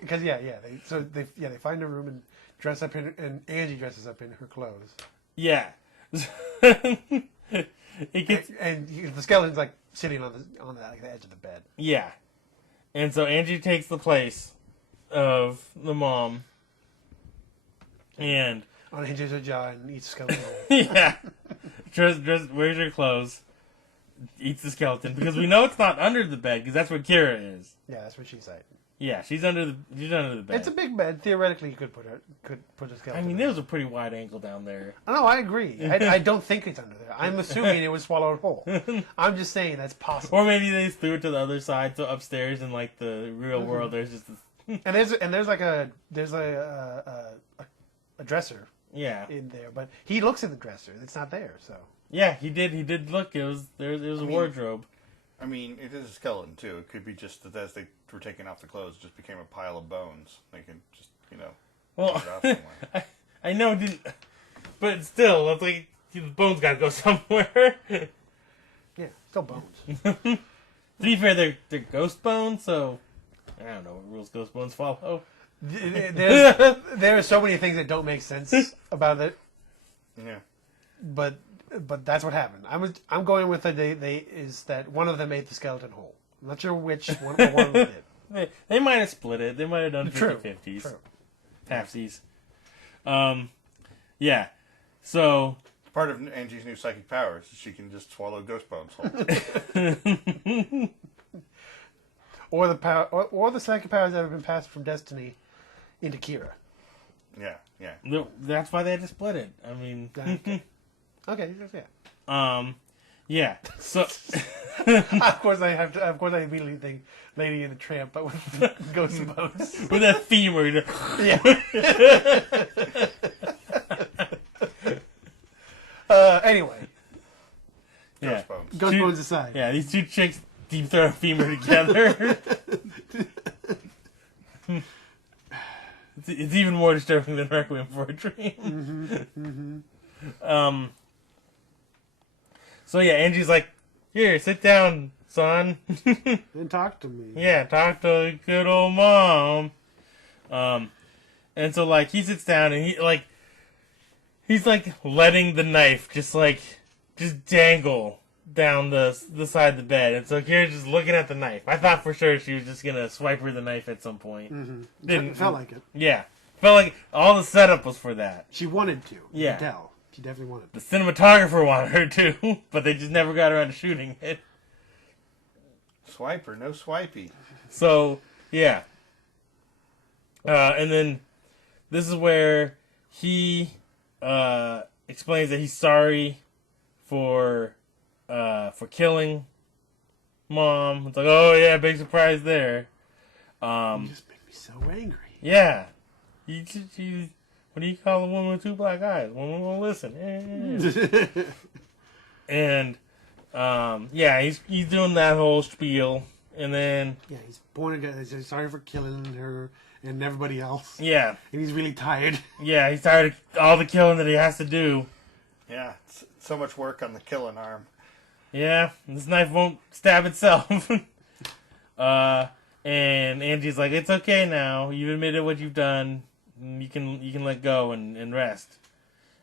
find a room and dress up and Angie dresses up in her clothes. Yeah. It gets And the skeleton's like sitting on the edge of the bed. Yeah. And so Angie takes the place of the mom. And Unhinges her jaw and eats a skeleton. yeah. Wears her clothes. Eats the skeleton. Because we know it's not under the bed, because that's where Kira is. Yeah, that's what she's like. Yeah, she's under the bed. It's a big bed. Theoretically, you could put a skeleton. I mean, there was a pretty wide angle down there. No, I agree. I don't think it's under there. I'm assuming it was swallowed whole. I'm just saying that's possible. Or maybe they threw it to the other side, so upstairs in like the real world, there's just this... and there's a dresser Yeah. in there, but he looks in the dresser. It's not there. So Yeah, he did look. It was a wardrobe. I mean, it is a skeleton too. It could be just that as they were taking off the clothes, it just became a pile of bones. They could just, Well, take it off somewhere. I know it didn't, but still, it's like the bones gotta go somewhere. yeah, still bones. To be fair, they're ghost bones, so I don't know what rules ghost bones follow. There are so many things that don't make sense about it, Yeah. but that's what happened. I'm going with is that one of them ate the skeleton whole. I'm not sure which one, but one of them did. They might have split it. They might have done True. 50-50s. True. Halfsies. Yeah. So Part of Angie's new psychic powers is she can just swallow ghost bones whole. Or the psychic powers that have been passed from Destiny into Kira. Yeah, yeah. that's why they had to split it. I mean, Okay, yeah. Yeah. So Of course I immediately think Lady and the Tramp, but with ghost bones. with that femur. Yeah. Anyway, Yeah. Ghost bones. ghost bones aside. Yeah, these two chicks deep throw a femur together. It's even more disturbing than Requiem for a Dream. So yeah, Angie's like, "Here, sit down, son." And talk to me. Yeah, talk to good old mom. And so like he sits down and he's letting the knife just dangle down the side of the bed. And so Kira's just looking at the knife. I thought for sure she was just gonna swipe her the knife at some point. It felt like it. Yeah, felt like all the setup was for that. She wanted to. Yeah. You can tell. She definitely wanted to. The cinematographer wanted her to, but they just never got around to shooting it. Swiper, no swipey. So, yeah. And then this is where he explains that he's sorry for killing Mom. It's like, oh yeah, big surprise there. You just make me so angry. Yeah. What do you call a woman with two black eyes? Woman won't listen. And yeah, he's doing that whole spiel, and then Yeah, he's pointing at. He's sorry for killing her and everybody else. yeah, And he's really tired. yeah, he's tired of all the killing that he has to do. Yeah, it's so much work on the killing arm. Yeah, this knife won't stab itself. And Angie's like, it's okay now. You've admitted what you've done. You can let go and rest.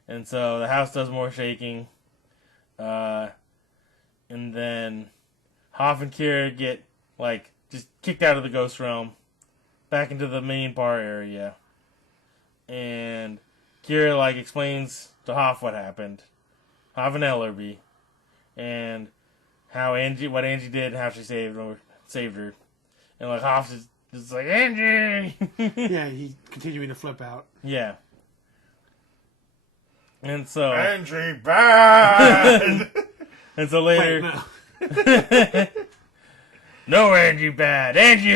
And so the house does more shaking. And then Hoff and Kira get, like, just kicked out of the ghost realm. Back into the main bar area. And Kira, like, explains to Hoff what happened. Hoff and Ellerby. And what Angie did and how she saved her. And, like, Hoff is just like, Angie! Yeah, he's continuing to flip out. Yeah. And so... Angie, bad! And so later... Wait, no. No, Angie bad. Angie...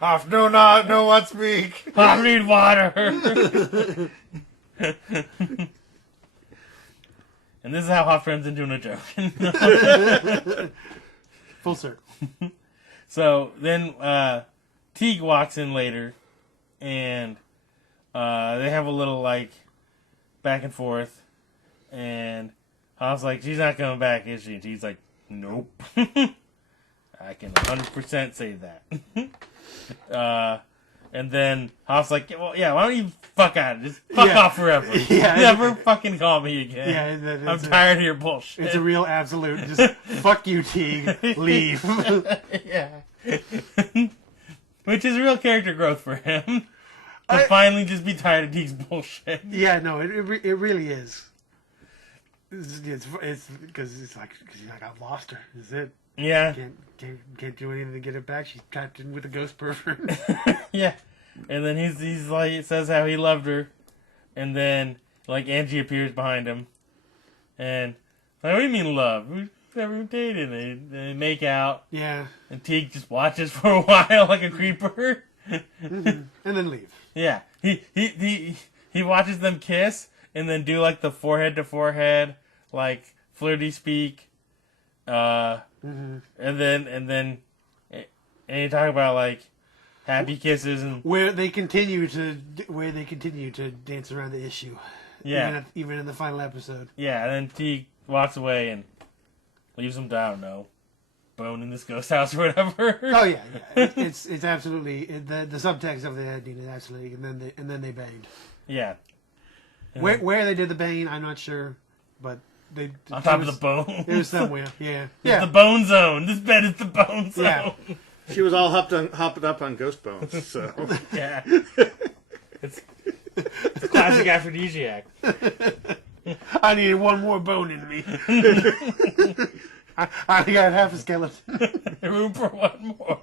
Hoff, no one speak. Hoff need water. And this is how Hoff turns into a joke. Full circle. So then Teague walks in later, and they have a little, like, back and forth. And Hoff's like, she's not coming back, is she? And Teague's like, nope. I can 100% say that. And then Hoff's like, well, yeah, why don't you fuck out of it? Just fuck off forever. Yeah, Never fucking call me again. Yeah, I'm tired of your bullshit. It's a real absolute. Just fuck you, Teague. Leave. Yeah. Which is real character growth for him. To finally just be tired of Teague's bullshit. Yeah, no, it really is. It's because it's like I've lost her. Is it? Yeah. Can't do anything to get it back. She's trapped in with a ghost pervert. Yeah. And then he's like, says how he loved her, and then like Angie appears behind him, and like, what do you mean love? We've never dated. They make out. Yeah. And Teague just watches for a while like a creeper. Mm-hmm. And then leave. Yeah. He watches them kiss and then do like the forehead to forehead, like flirty speak. Mm-hmm. And then you talk about like happy kisses and where they continue to dance around the issue. Yeah. Even in the final episode. Yeah, and then Teague walks away and leaves him to, I don't know, bone in this ghost house or whatever. Oh yeah. It's absolutely the subtext of the ending is absolutely, and then they banged. Yeah. Where they did the banging, I'm not sure, but they on top of the bone. It was somewhere. Yeah. It's the bone zone. This bed is the bone zone. Yeah. She was all hopped up on ghost bones, so Yeah. It's a classic aphrodisiac. I needed one more bone in me. I got half a skeleton. Room for one more.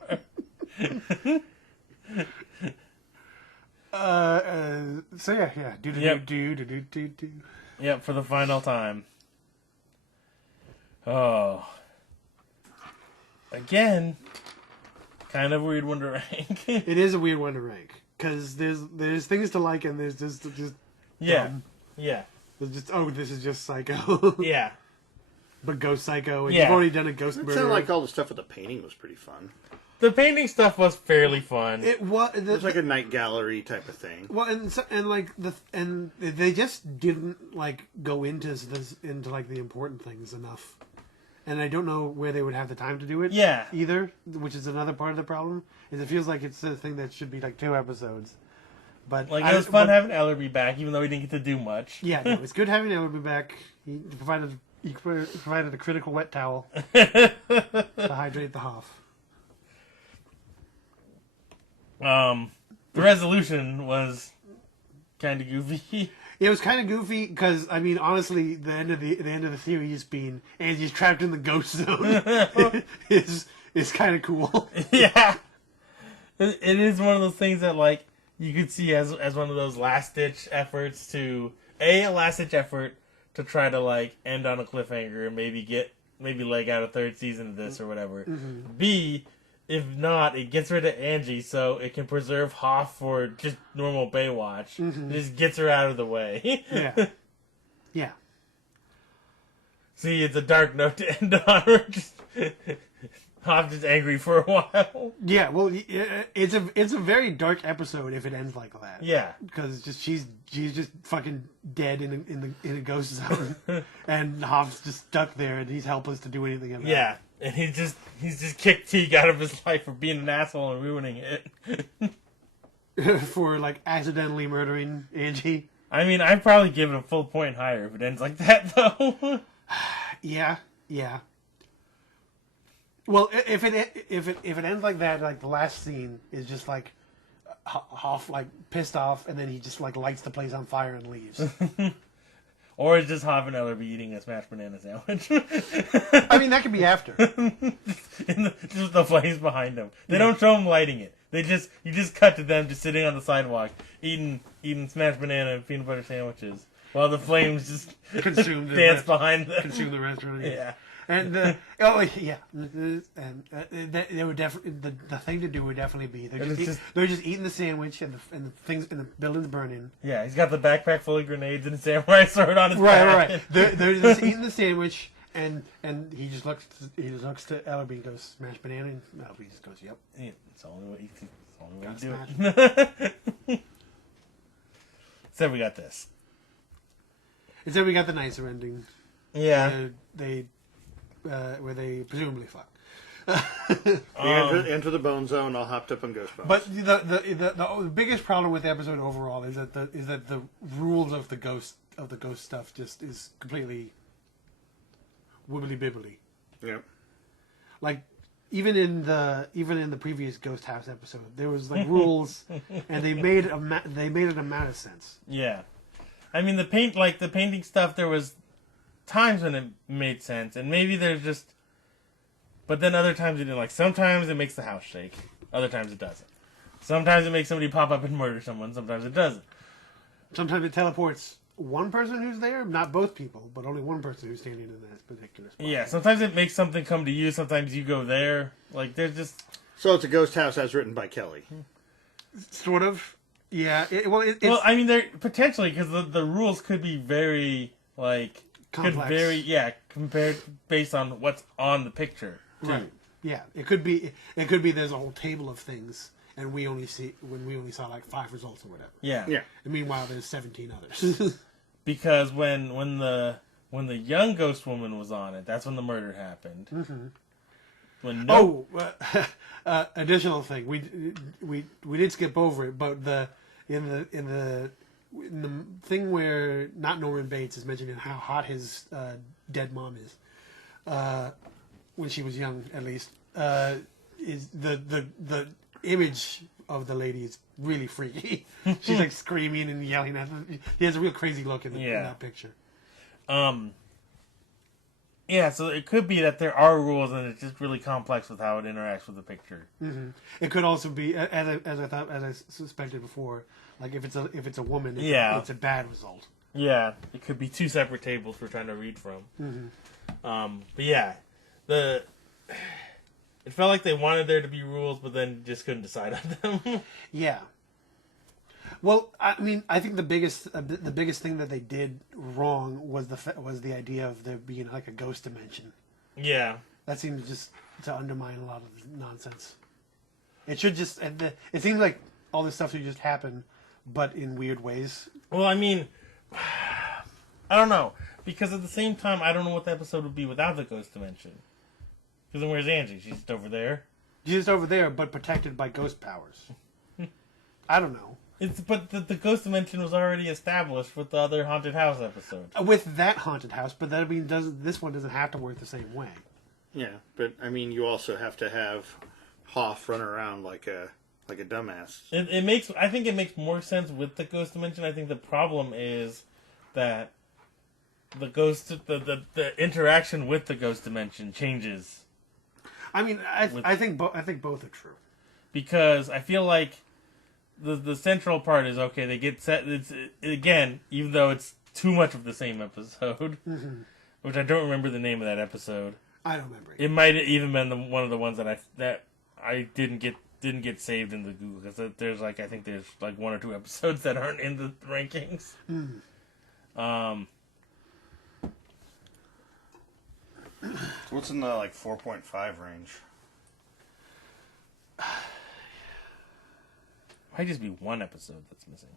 So yeah. Do. Yep, for the final time. Oh. Again, kind of weird one to rank. It is a weird one to rank because there's things to like and there's just yeah, yeah. There's just this is just Psycho. Yeah. But Ghost Psycho, and Yeah. you've already done a Ghost it Murder. sounded like all the stuff with the painting was pretty fun. The painting stuff was fairly fun. It was. It was like a night gallery type of thing. Well, and they just didn't like go into like the important things enough, and I don't know where they would have the time to do it. Yeah. Either, which is another part of the problem. Is it feels like it's a thing that should be like 2 episodes, but Like, it was fun having Ellerby back, even though he didn't get to do much. Yeah, no, it's good having Ellerby back. He provided a critical wet towel to hydrate the Hoff. The resolution was kind of goofy. It was kind of goofy because, I mean, honestly, the end of the series being Angie's trapped in the ghost zone is kind of cool. Yeah, it is one of those things that like you could see as one of those last ditch efforts to a last ditch effort to try to like end on a cliffhanger and maybe leg out a 3rd season of this or whatever. Mm-hmm. B, if not, it gets rid of Angie so it can preserve Hoff for just normal Baywatch. Mm-hmm. It just gets her out of the way. Yeah. Yeah. See, it's a dark note to end on. Hoff just angry for a while. Yeah, well, it's a very dark episode if it ends like that. Yeah, because she's just fucking dead in a ghost zone, and Hoff's just stuck there, and he's helpless to do anything about it. Yeah, And he's just kicked Teague out of his life for being an asshole and ruining it. For, like, accidentally murdering Angie. I mean, I'd probably give it a full point higher if it ends like that, though. Yeah. Well, if it ends like that, like the last scene is just like Hoff like pissed off, and then he just like lights the place on fire and leaves. Or it's just Hoff and Ellerby eating a smashed banana sandwich. I mean, that could be after. Just the flames behind them. They don't show them lighting it. You just cut to them just sitting on the sidewalk eating smashed banana and peanut butter sandwiches while the flames just dance behind them. Consume the restaurant. Yeah. And they would definitely the thing to do would definitely be they're just eating the sandwich and the things and the building's burning. Yeah, he's got the backpack full of grenades and a samurai sword on his back. Right. They're just eating the sandwich and he just looks to Ellerby and goes, "Smash banana," and Ellerby just goes, "Yep." Yeah, it's the only way you Gotta do smash it. So we got this. Instead, we got the nicer ending. Yeah. Where they presumably fuck. Enter the bone zone, all hopped up on ghost bones. But the biggest problem with the episode overall is that the rules of the ghost stuff just is completely wibbly bibbly. Yep. Like even in the previous Ghost House episode, there was like rules, and they made it amount of sense. Yeah. I mean, the painting stuff, there was times when it made sense, and maybe there's just... But then other times it didn't. Like, sometimes it makes the house shake. Other times it doesn't. Sometimes it makes somebody pop up and murder someone. Sometimes it doesn't. Sometimes it teleports one person who's there, not both people, but only one person who's standing in that particular spot. Yeah, sometimes it makes something come to you. Sometimes you go there. Like, there's just... So it's a ghost house as written by Kelly. Sort of. Yeah. Well, I mean, they're potentially, because the rules could be very, like... complex. Compared based on what's on the picture, too. Right. Yeah. It could be there's a whole table of things, and we only saw like 5 results or whatever. Yeah. And meanwhile, there's 17 others. Because when the young ghost woman was on it, that's when the murder happened. Mm-hmm. Additional thing, we did skip over it, but in the thing where not Norman Bates is mentioning how hot his dead mom is, when she was young at least, is the image of the lady is really freaky. She's like screaming and yelling at them. He has a real crazy look in that picture. Yeah, so it could be that there are rules and it's just really complex with how it interacts with the picture. Mm-hmm. It could also be, as I suspected before, like if it's a woman, it's a bad result. Yeah, it could be 2 separate tables we're trying to read from. Mm-hmm. But yeah, it felt like they wanted there to be rules, but then just couldn't decide on them. Yeah. Well, I mean, I think the biggest thing that they did wrong was the idea of there being like a ghost dimension. Yeah. That seems just to undermine a lot of nonsense. It should just. It seems like all this stuff should just happen, but in weird ways. Well, I mean, I don't know, because at the same time, I don't know what the episode would be without the ghost dimension. Because then where's Angie? She's just over there. She's just over there, but protected by ghost powers. I don't know. But the ghost dimension was already established with the other haunted house episode. With that haunted house, but that this one doesn't have to work the same way. Yeah, but I mean, you also have to have Hoff run around like a dumbass. I think it makes more sense with the ghost dimension. I think the problem is that the interaction with the ghost dimension changes. I mean, I think both are true. Because I feel like the central part is okay. They get set. It's again, even though it's too much of the same episode, mm-hmm. which I don't remember the name of that episode. I don't remember. It might have even been one of the ones that I didn't get saved in the Google, because there's I think there's 1 or 2 episodes that aren't in the rankings. Mm. What's in the 4.5 range? Might just be 1 episode that's missing.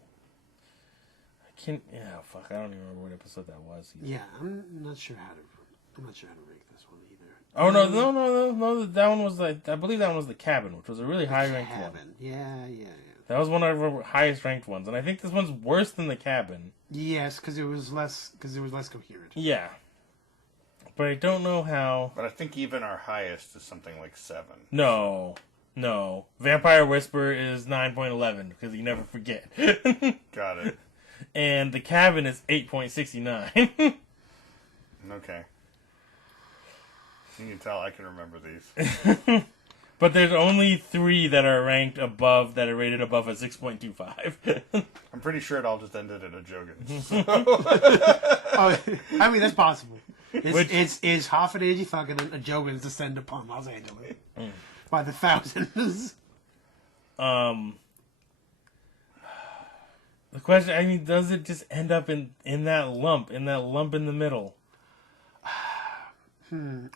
I don't even remember what episode that was either. Yeah, I'm not sure how to rank this one either. Oh no! That one was I believe that one was the cabin, which was a really high ranked one. Cabin. Yeah. That was one of our highest ranked ones, and I think this one's worse than the cabin. Yes, because it was less coherent. Yeah, but I don't know how. But I think even our highest is something like 7. No. Vampire Whisper is 9.11 because you never forget. Got it. And the cabin is 8.69. Okay. You can tell I can remember these. But there's only 3 that are ranked above, that are rated above a 6.25. I'm pretty sure it all just ended in a Jogans. Oh, I mean, that's possible. It's half an age fucking a Jogans descend upon Los Angeles by the thousands. The question, I mean, does it just end up in that lump in the middle?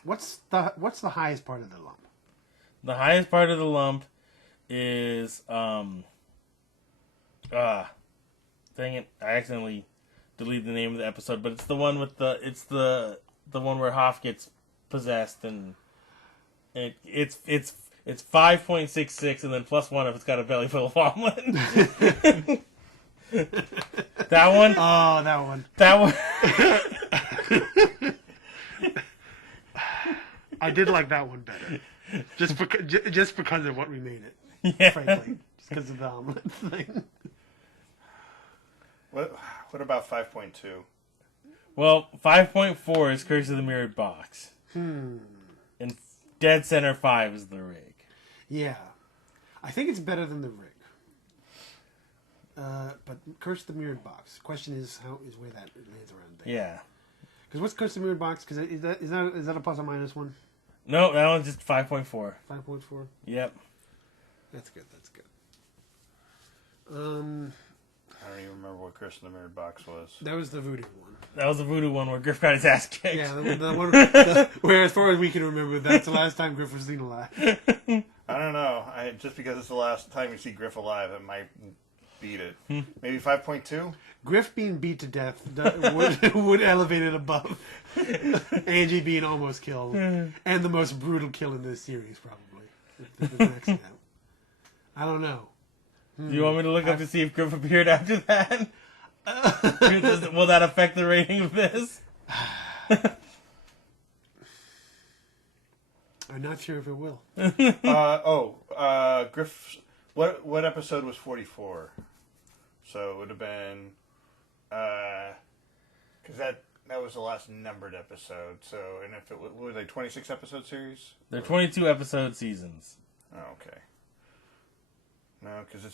What's the highest part of the lump? The highest part of the lump is dang it, I accidentally deleted the name of the episode, but it's the one with the one where Hoff gets possessed, and it's 5.66 and then +1 if it's got a belly full of omelet. That one? Oh, that one. That one. I did like that one better. Just because of what we made it. Yeah. Frankly. Just because of the omelet thing. What about 5.2? Well, 5.4 is Curse of the Mirrored Box. And Dead Center 5 is the rig. Yeah. I think it's better than the rig. But Curse of the Mirrored Box. Question is where that lands around there. Yeah. Because what's Curse of the Mirrored Box? Because is that a plus or minus one? No, that one's just 5.4. 5.4? Yep. That's good. I don't even remember what Curse of the Mirrored Box was. That was the voodoo one. That was the voodoo one where Griff got his ass kicked. Yeah, the one where, as far as we can remember, that's the last time Griff was seen alive. I don't know. Just because it's the last time you see Griff alive, it might beat it. Maybe 5.2? Griff being beat to death would elevate it above Angie being almost killed. And the most brutal kill in this series, probably. If it's next now. I don't know. Do you want me to look up to see if Griff appeared after that? Will that affect the rating of this? I'm not sure if it will. Griff. What episode was 44? So it would have been, because that was the last numbered episode. So, and if it was a 26 episode series, They're 22 episode seasons. Oh, okay. No, because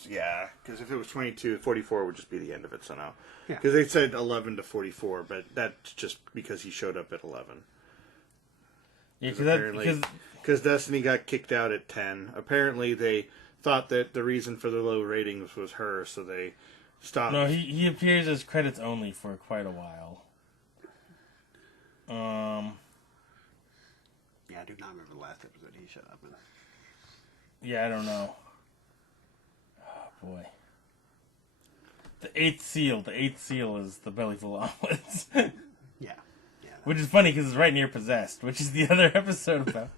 if it was 22, 44 would just be the end of it. So no, because they said 11 to 44, but that's just because he showed up at 11. Yeah, because Destiny got kicked out at 10. Apparently, they thought that the reason for the low ratings was her, so they stopped. No, he appears as credits only for quite a while. Yeah, I do not remember the last episode he showed up in. Yeah, I don't know. Oh, boy. The eighth seal is the belly full of omelets. Yeah. Which is funny because it's right near Possessed, which is the other episode about.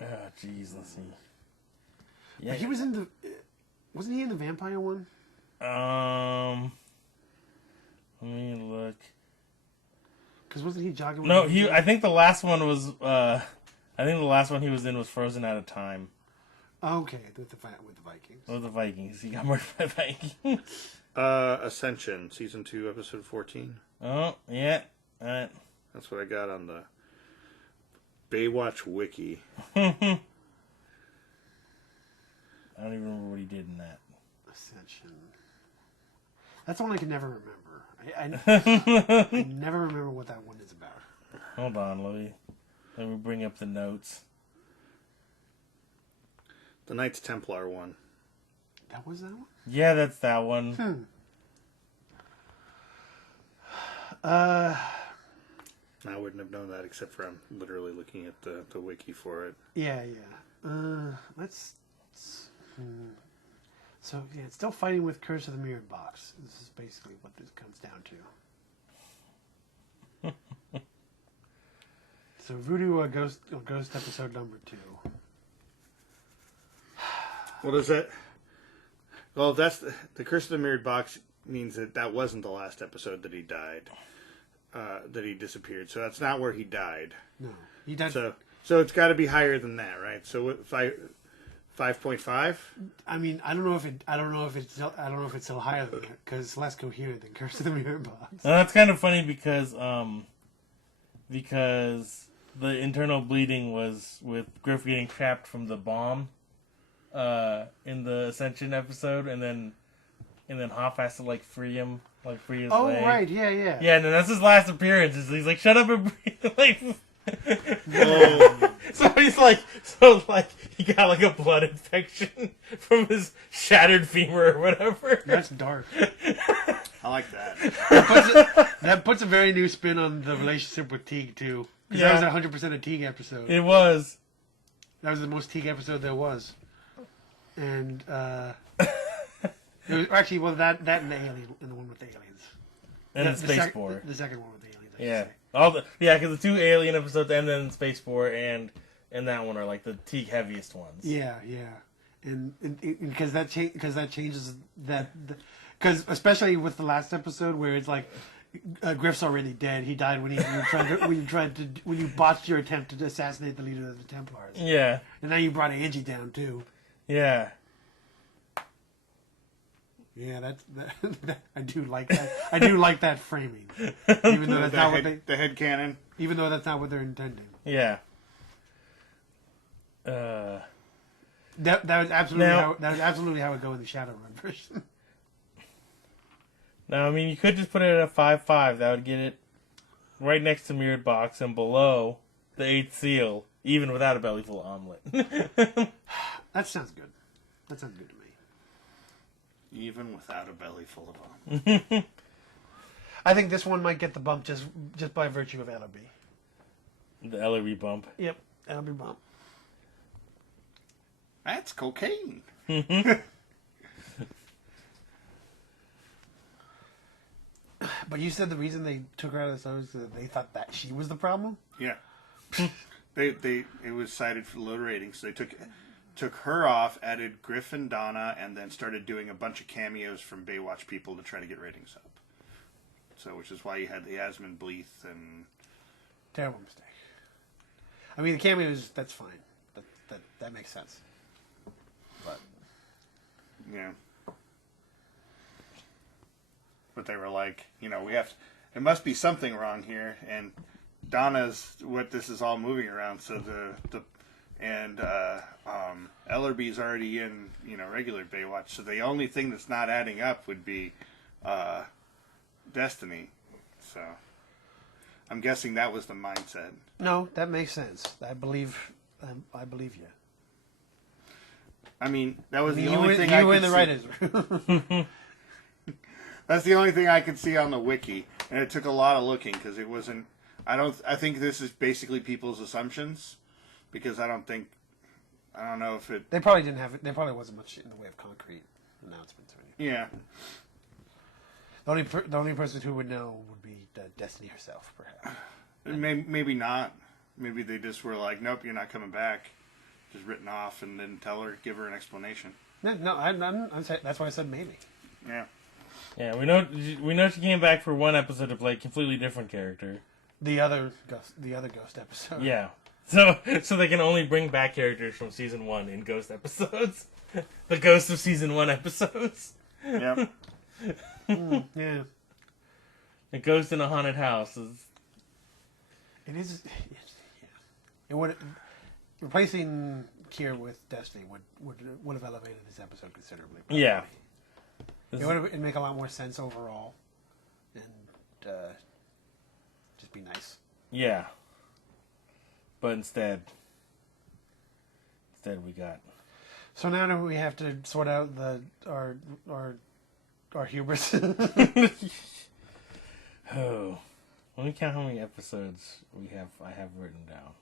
Oh, jeez, let's see. Yeah, he was in the. Wasn't he in the vampire one? Let me look. Because wasn't he jogging? No, I think the last one was. I think the last one he was in was Frozen Out of Time. Okay, with the Vikings. With the Vikings, he got murdered by Vikings. Ascension, season 2, episode 14. Oh yeah, that's what I got on the Baywatch wiki. I don't even remember what he did in that. Ascension. That's one I can never remember. I never remember what that one is about. Hold on, let me bring up the notes. The Knights Templar one. That was that one? Yeah, that's that one. I wouldn't have known that except for I'm literally looking at the wiki for it. Yeah. So yeah, it's still fighting with Curse of the Mirrored Box. This is basically what this comes down to. So Voodoo Ghost episode number 2. What is that? Well, that's the Curse of the Mirrored Box means that wasn't the last episode that he died, that he disappeared. So that's not where he died. No, he died. So it's got to be higher than that, right? So if 5.5. I mean, I don't know if it's still higher than that because it's less coherent than Curse of the Mirror Box. That's kind of funny because the internal bleeding was with Griff getting trapped from the bomb in the Ascension episode, and then Hoff has to free him, free his leg. Oh right, yeah. Yeah, and then that's his last appearance. He's like, "Shut up and breathe." So he's he got a blood infection from his shattered femur or whatever. That's dark. I like that. That puts a very new spin on the relationship with Teague too. Because that was 100% a Teague episode. It was. That was the most Teague episode there was. And it was actually that and the alien and the one with the aliens. And the Space Boar. The second one with the aliens. Yeah. Because the 2 alien episodes and then Space Boar and that one are the Teague heaviest ones. Yeah. And because that changes that, because especially with the last episode where it's Griff's already dead. He died when you botched your attempt to assassinate the leader of the Templars. Yeah. And now you brought Angie down too. Yeah. Yeah, that I do like that. I do like that framing, even though that's not what the headcanon. Even though that's not what they're intending. Yeah. That was absolutely how it go in the Shadowrun version. Now, I mean, you could just put it at a 5.5. That would get it right next to Mirrored Box and below the 8th seal, even without a belly full of omelet. That sounds good. That sounds good to me. Even without a belly full of omelet. I think this one might get the bump just by virtue of LOB. The LOB bump. Yep, LOB bump. That's cocaine. But you said the reason they took her out of the show is that they thought that she was the problem? Yeah. It was cited for low ratings. So they took her off, added Griff and Donna, and then started doing a bunch of cameos from Baywatch people to try to get ratings up. So, which is why you had the Yasmin Bleeth and... Terrible mistake. I mean, the cameos, that's fine. That makes sense. But... Yeah. But they were like, there must be something wrong here, and Donna's what this is all moving around. So Ellerby's already in, regular Baywatch. So the only thing that's not adding up would be Destiny. So I'm guessing that was the mindset. No, that makes sense. I believe you. I mean, that was the only thing I could see. You were in the right. That's the only thing I could see on the wiki, and it took a lot of looking because it wasn't. I think this is basically people's assumptions, because I don't know if it. They probably didn't have it. There probably wasn't much in the way of concrete announcements or anything. Yeah. The only person who would know would be Destiny herself, perhaps. Maybe not. Maybe they just were like, "Nope, you're not coming back," just written off, and didn't give her an explanation. No, that's why I said maybe. Yeah. Yeah, we know she came back for one episode to play a completely different character. The other ghost episode. Yeah. So they can only bring back characters from season 1 in ghost episodes. The ghost of season 1 episodes. Yep. Yeah. A ghost in a haunted house is. It is. Yeah. It would replacing Kier with Destiny would have elevated this episode considerably. Probably. Yeah. It'd make a lot more sense overall, and just be nice. Yeah. But instead we got. So now we have to sort out our hubris. Oh, let me count how many episodes I have written down.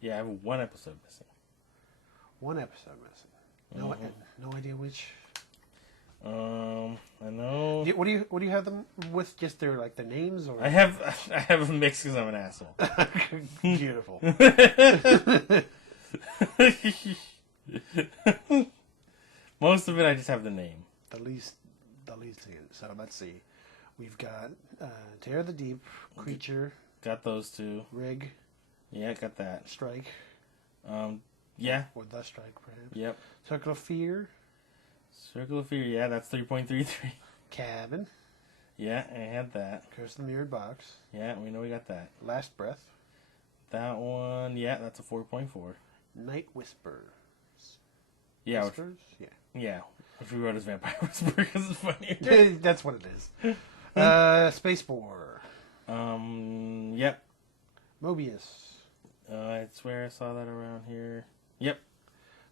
Yeah, I have one episode missing. One episode missing. No, no idea which. I know. What do you have them with? Just their the names, or I have a mix because I'm an asshole. Beautiful. Most of it, I just have the name. The least. So let's see. We've got Terror of the Deep, Creature. Got those two. Rig. Yeah, got that. Strike. Yeah. Or The Strike, perhaps. Yep. Circle of Fear. Circle of Fear, yeah, that's 3.33. Cabin. Yeah, I had that. Curse of the Mirrored Box. Yeah, we know we got that. Last Breath. That one, yeah, that's a 4.4. Night Whispers. Yeah. Whispers? Yeah. Which we wrote as Vampire Whisper because it's funnier. That's what it is. Space Boar. Yep. Mobius. I swear I saw that around here. Yep.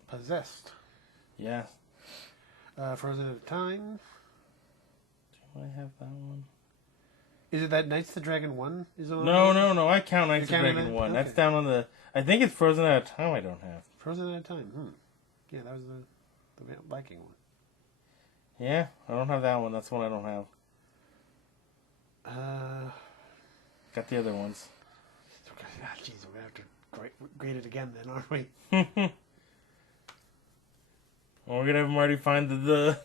Possessed. Yeah. Frozen at Time. Do I have that one? Is it that Knights of the Dragon 1? Is it on No. I count Knights of the Dragon 1. Okay. That's down on the... I think it's Frozen at a Time I don't have. Frozen at a Time. Yeah, that was the Viking one. Yeah, I don't have that one. That's one I don't have. Got the other ones. Jeez, we're going to have to grade it again then, aren't we? Well, we're going to have Marty find the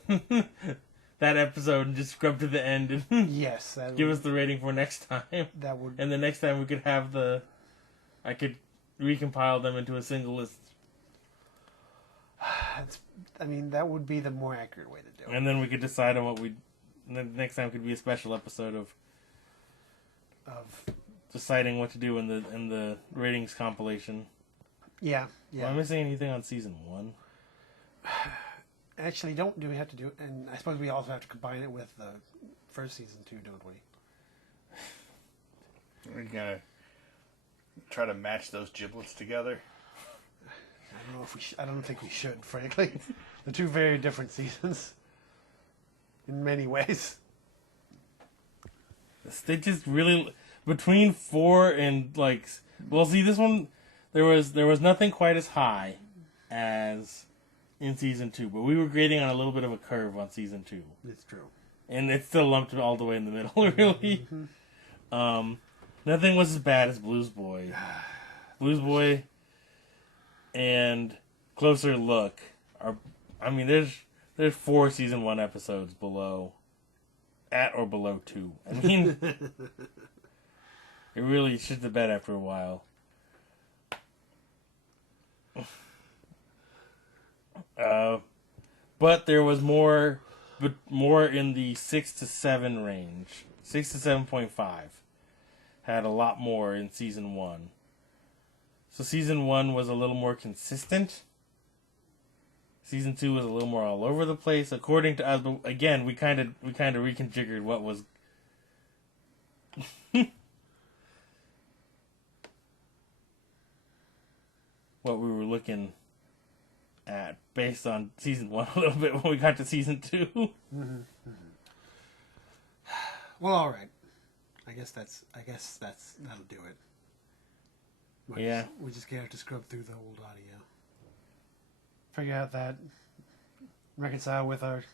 that episode and just scrub to the end and yes, give us the rating for next time. That would. And the next time we could have I could recompile them into a single list. That would be the more accurate way to do it. And then we could decide on what the next time could be a special episode of deciding what to do in the ratings compilation. Yeah. Am I missing anything on season 1? Actually, do we have to do it? And I suppose we also have to combine it with the first season too, don't we? We're gonna try to match those giblets together. I don't know if we. I don't think we should, frankly. They're two very different seasons in many ways. They just really between 4 and see this one there was nothing quite as high as in season 2, but we were grading on a little bit of a curve on season 2. It's true, and it's still lumped all the way in the middle. Really, nothing was as bad as Blues Boy. Blues Boy and Closer Look are. There's 4 season 1 episodes at or below 2. It really shit the bed after a while. But there was more in the 6 to 7 range. 6 to 7.5 had a lot more in season 1. So season 1 was a little more consistent. Season 2 was a little more all over the place, according to us. But again, we kind of reconfigured what was. What we were looking at based on season 1 a little bit when we got to season 2. Well, all right. I guess that'll do it. We're just gonna have to scrub through the old audio, figure out that, reconcile with our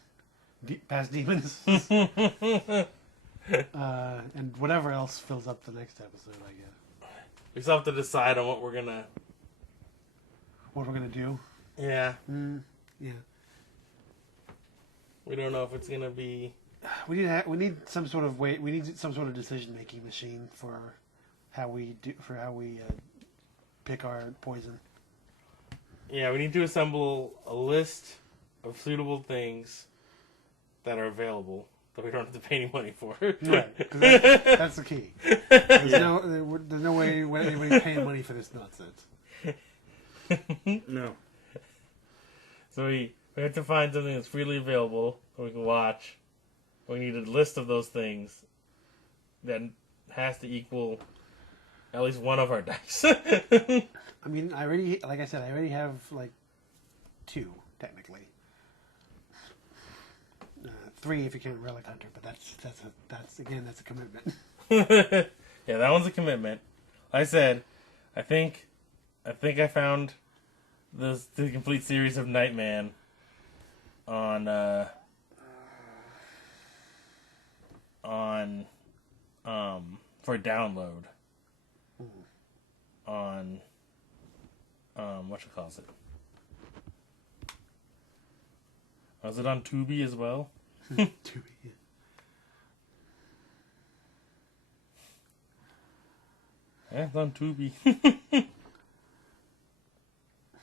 past demons, and whatever else fills up the next episode. I guess We still have to decide on what we're gonna do. Yeah. Yeah. We don't know if it's gonna be. We need some sort of way. We need some sort of decision making machine for how we pick our poison. Yeah, we need to assemble a list of suitable things that are available that we don't have to pay any money for. Right, because that's the key. There's no way anybody's paying money for this nonsense. No. So we have to find something that's freely available so we can watch. We need a list of those things that has to equal at least one of our dice. I already have 2 technically. 3 if you count Relic Hunter, but that's a commitment. Yeah, that one's a commitment. Like I said, I think I think I found the complete series of Nightman on for download on what you calls it. Was it on Tubi as well? Tubi. Yeah. Yeah, it's on Tubi.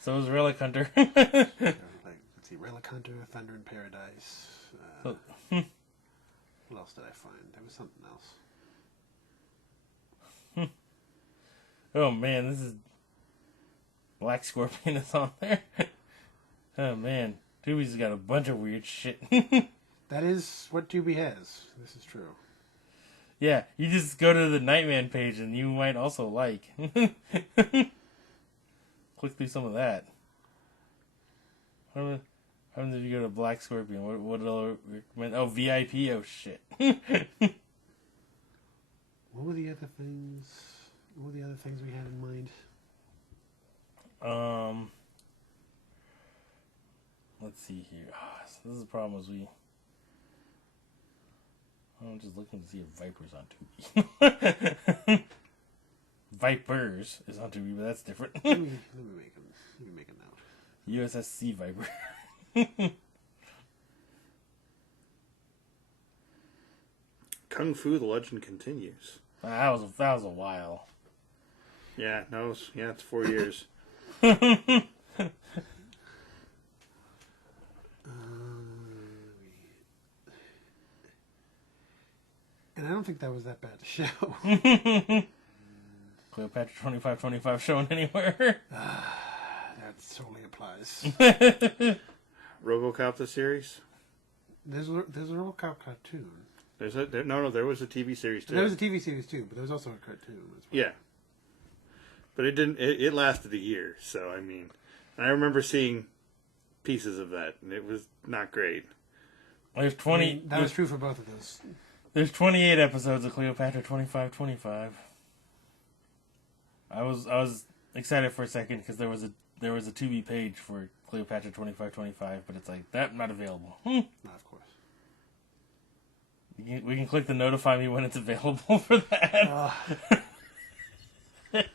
So is Relic Hunter. Let's see, Relic Hunter, Thunder in Paradise. What else did I find? There was something else. Oh man, this is Black Scorpion is on there. Oh man, Tubi's got a bunch of weird shit. That is what Tubi has. This is true. Yeah, you just go to the Nightman page and you might also like. Click through some of that. What happens if you go to Black Scorpion? What will recommend? Oh, VIP. Oh shit. What were the other things? What were the other things we had in mind? Let's see here. So this is the problem is I'm just looking to see if Viper's on Tubi. Vipers is on Tubi, but that's different. let me make a note. USSC Viper. Kung Fu: The Legend Continues. That was a while. Yeah, no, it's 4 years. And I don't think that was that bad a show. Cleopatra 2525 showing anywhere? That totally applies. RoboCop the series. There's a RoboCop cartoon. There was a TV series too. There was a TV series too, but there was also a cartoon. Yeah, but it didn't. It lasted a year, so I mean, I remember seeing pieces of that, and it was not great. There's 20. That was true for both of those. There's 28 episodes of Cleopatra 2525. I was excited for a second because there was a Tubi page for Cleopatra 2525, but it's like that not available. No, of course. We can click the notify me when it's available for that. There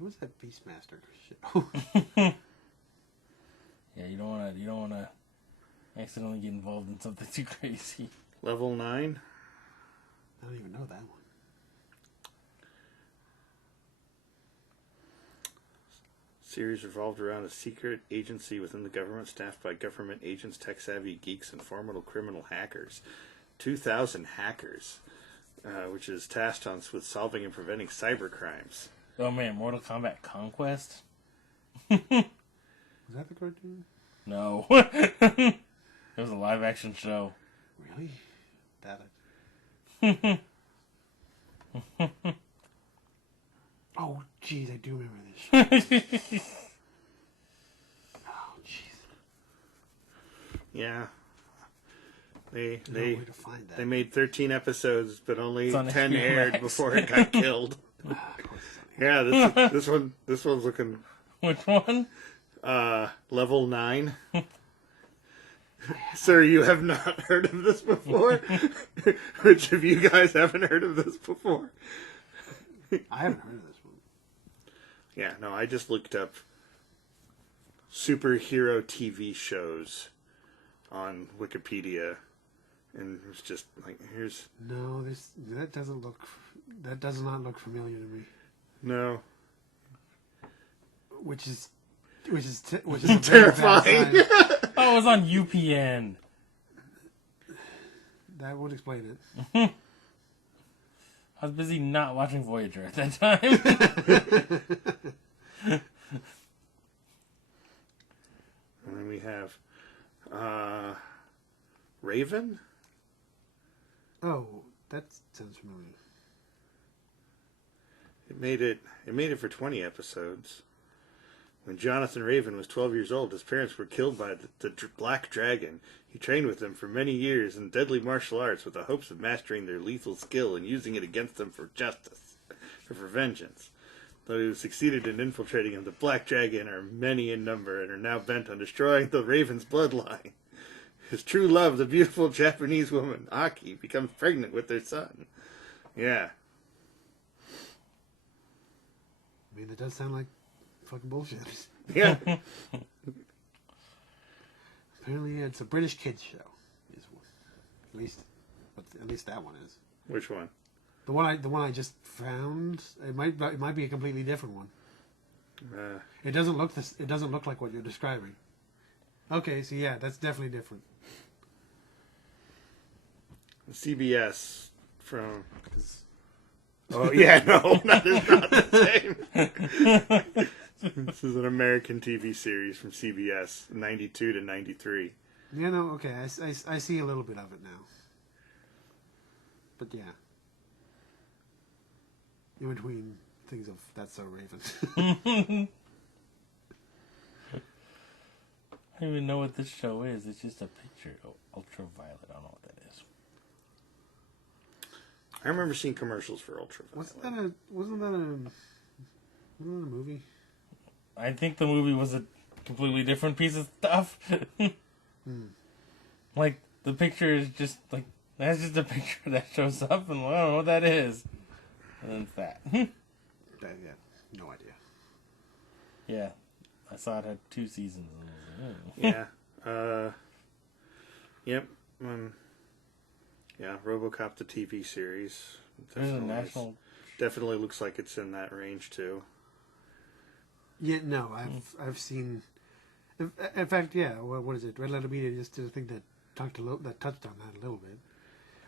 was that Beastmaster show. Yeah, you don't want to accidentally get involved in something too crazy. Level 9. I don't even know that one. Series revolved around a secret agency within the government staffed by government agents, tech-savvy geeks, and formidable criminal hackers. 2,000 hackers, which is tasked with solving and preventing cyber crimes. Oh man, Mortal Kombat Conquest? Was that the cartoon? No. It was a live-action show. Really? That. Oh, jeez, I do remember this show. Oh, jeez. Yeah. They way to find that. They made 13 episodes, but only 10 HBO aired Max. before it got killed. Of course it's Yeah, this one's looking Which one? level 9. Sir, you have not heard of this before? Which of you guys haven't heard of this before? I haven't heard of this one. Yeah, no, I just looked up superhero TV shows on Wikipedia, and it was just like, here's... No, that does not look familiar to me. No. Which is a very Terrifying. bad sign. Oh, it was on UPN. That would explain it. I was busy not watching Voyager at that time. And then we have Raven. Oh, that sounds familiar. It made it for 20 episodes. When Jonathan Raven was 12 years old, his parents were killed by the Black Dragon. He trained with them for many years in deadly martial arts with the hopes of mastering their lethal skill and using it against them for justice, or for vengeance. Though he succeeded in infiltrating him, the Black Dragon are many in number and are now bent on destroying the Raven's bloodline. His true love, the beautiful Japanese woman, Aki, becomes pregnant with their son. Yeah. I mean, that does sound like fucking bullshit. Yeah. Apparently, it's a British kids show. At least that one is. Which one? The one I just found. It might be a completely different one. It doesn't look like what you're describing. Okay, so yeah, that's definitely different. CBS from. Oh yeah, no, that is not the same. This is an American TV series from CBS, 92 to 93. Yeah, no, okay, I see a little bit of it now. But yeah. In between things of That's So Raven. I don't even know what this show is. It's just a picture. Oh, Ultraviolet. I don't know what that is. I remember seeing commercials for Ultraviolet. Wasn't that a movie? I think the movie was a completely different piece of stuff. Like, the picture is just, like, that's just a picture that shows up, and I don't know what that is. And then it's that. Yeah, no idea. Yeah. I saw it had 2 seasons. And I was like, Yeah. Yep. Yeah, RoboCop the TV series. Definitely looks like it's in that range, too. Yeah, no, I've seen. In fact, yeah. What is it? Red Letter Media just did a thing that touched on that a little bit,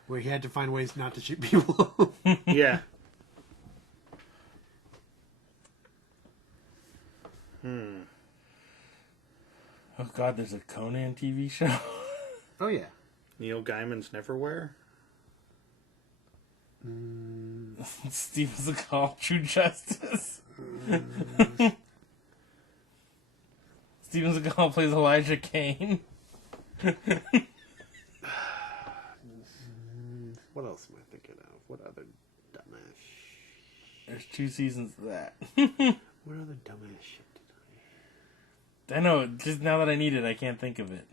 where he had to find ways not to shoot people. Yeah. Oh God, there's a Conan TV show. Oh yeah. Neil Gaiman's Neverwhere. Steven Seagal, True Justice. Steven Seagal plays Elijah Kane. What else am I thinking of? What other dumbass? There's 2 seasons of that. What other dumbass shit did I know, just now that I need it, I can't think of it.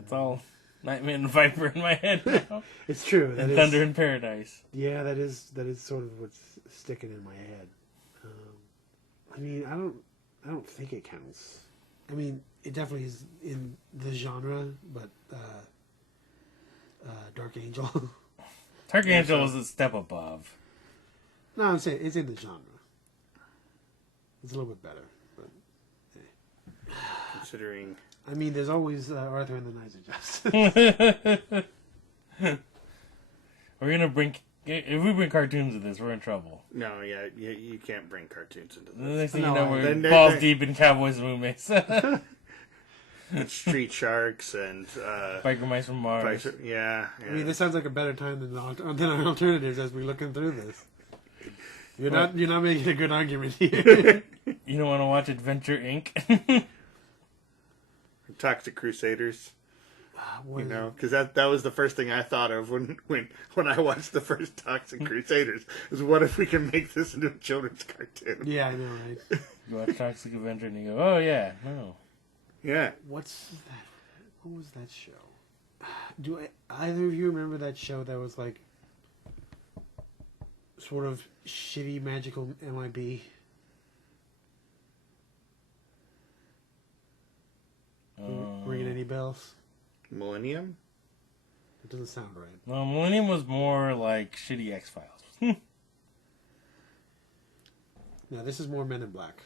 It's all Nightman and Viper in my head now. It's true. And Thunder in Paradise. Yeah, that is sort of what's sticking in my head. I mean, I don't think it counts. I mean, it definitely is in the genre, but Dark Angel. Dark Angel was a step above. No, I'm saying it's in the genre. It's a little bit better, but Considering, I mean, there's always Arthur and the Knights of Justice. We're gonna bring. If we bring cartoons to this, we're in trouble. no, yeah, you can't bring cartoons into The this. next thing No, you know, we're then- balls deep in Cowboys and Roommates. Street Sharks and Biker Mice from Mars. yeah. I mean, this sounds like a better time than our alternatives as we're looking through this. You're not making a good argument here. You don't want to watch Adventure Inc. Toxic Crusaders. What You is know, because that was the first thing I thought of when I watched the first Toxic Crusaders. Is what if we can make this into a children's cartoon? it? Yeah, I know, right? You watch Toxic Avenger and you go, oh yeah, no. Yeah. What's that? What was that show? Do either of you remember that show that was like sort of shitty magical MIB? Ringing any bells? Millennium? It doesn't sound right. No, Millennium was more like shitty X-Files. No, this is more Men in Black.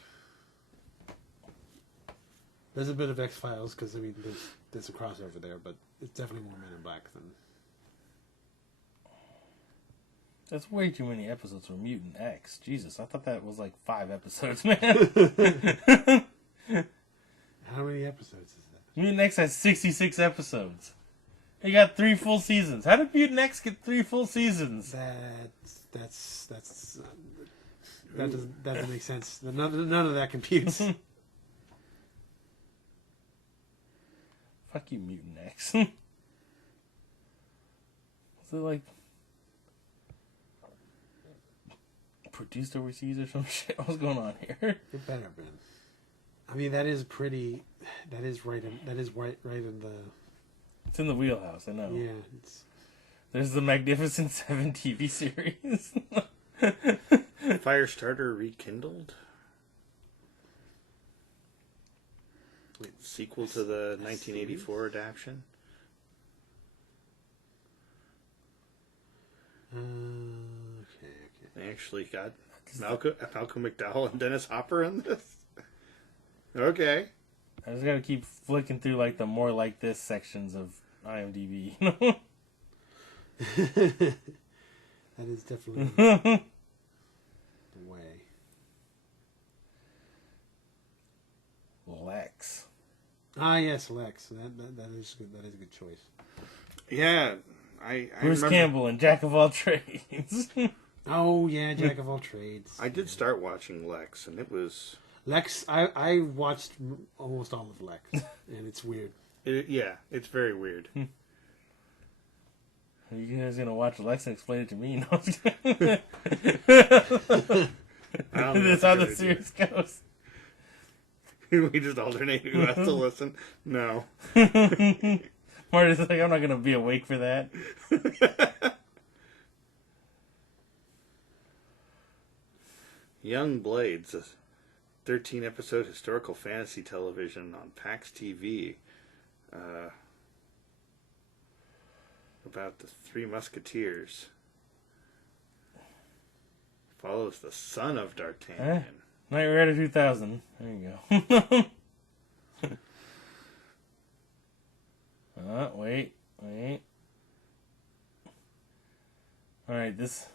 There's a bit of X-Files because I mean there's a crossover there, but it's definitely more Men in Black than. That's way too many episodes for Mutant X. Jesus, I thought that was like 5 episodes, man. How many episodes is that? Mutant X has 66 episodes. They got 3 full seasons. How did Mutant X get 3 full seasons? That's That doesn't make sense. None of that computes. Fuck you, Mutant X. Was it like produced overseas or some shit? What's going on here? It better have been. I mean, that is pretty. That is right in the. It's in the wheelhouse. I know. Yeah. There's the Magnificent Seven TV series. Firestarter Rekindled. Wait, sequel to the 1984 adaptation. Okay. They actually got Malcolm McDowell and Dennis Hopper in this. Okay. I just gotta keep flicking through like the more like this sections of IMDb. That is definitely the way. Lex. Ah, yes, Lex. That is good. That is a good choice. Yeah, I Bruce remember, Campbell and Jack of all trades. Oh yeah, Jack of all trades. I did start watching Lex, and it was Lex. I watched almost all of Lex, and it's weird. It's very weird. Are you guys gonna watch Lex and explain it to me? No. That's how the series goes. We just alternate who has to listen. No. Marty's like, I'm not gonna be awake for that. Young Blades, a 13-episode historical fantasy television on PAX TV. About the Three Musketeers. Follows the son of D'Artagnan. Night Rider 2000. There you go. Wait. Alright, this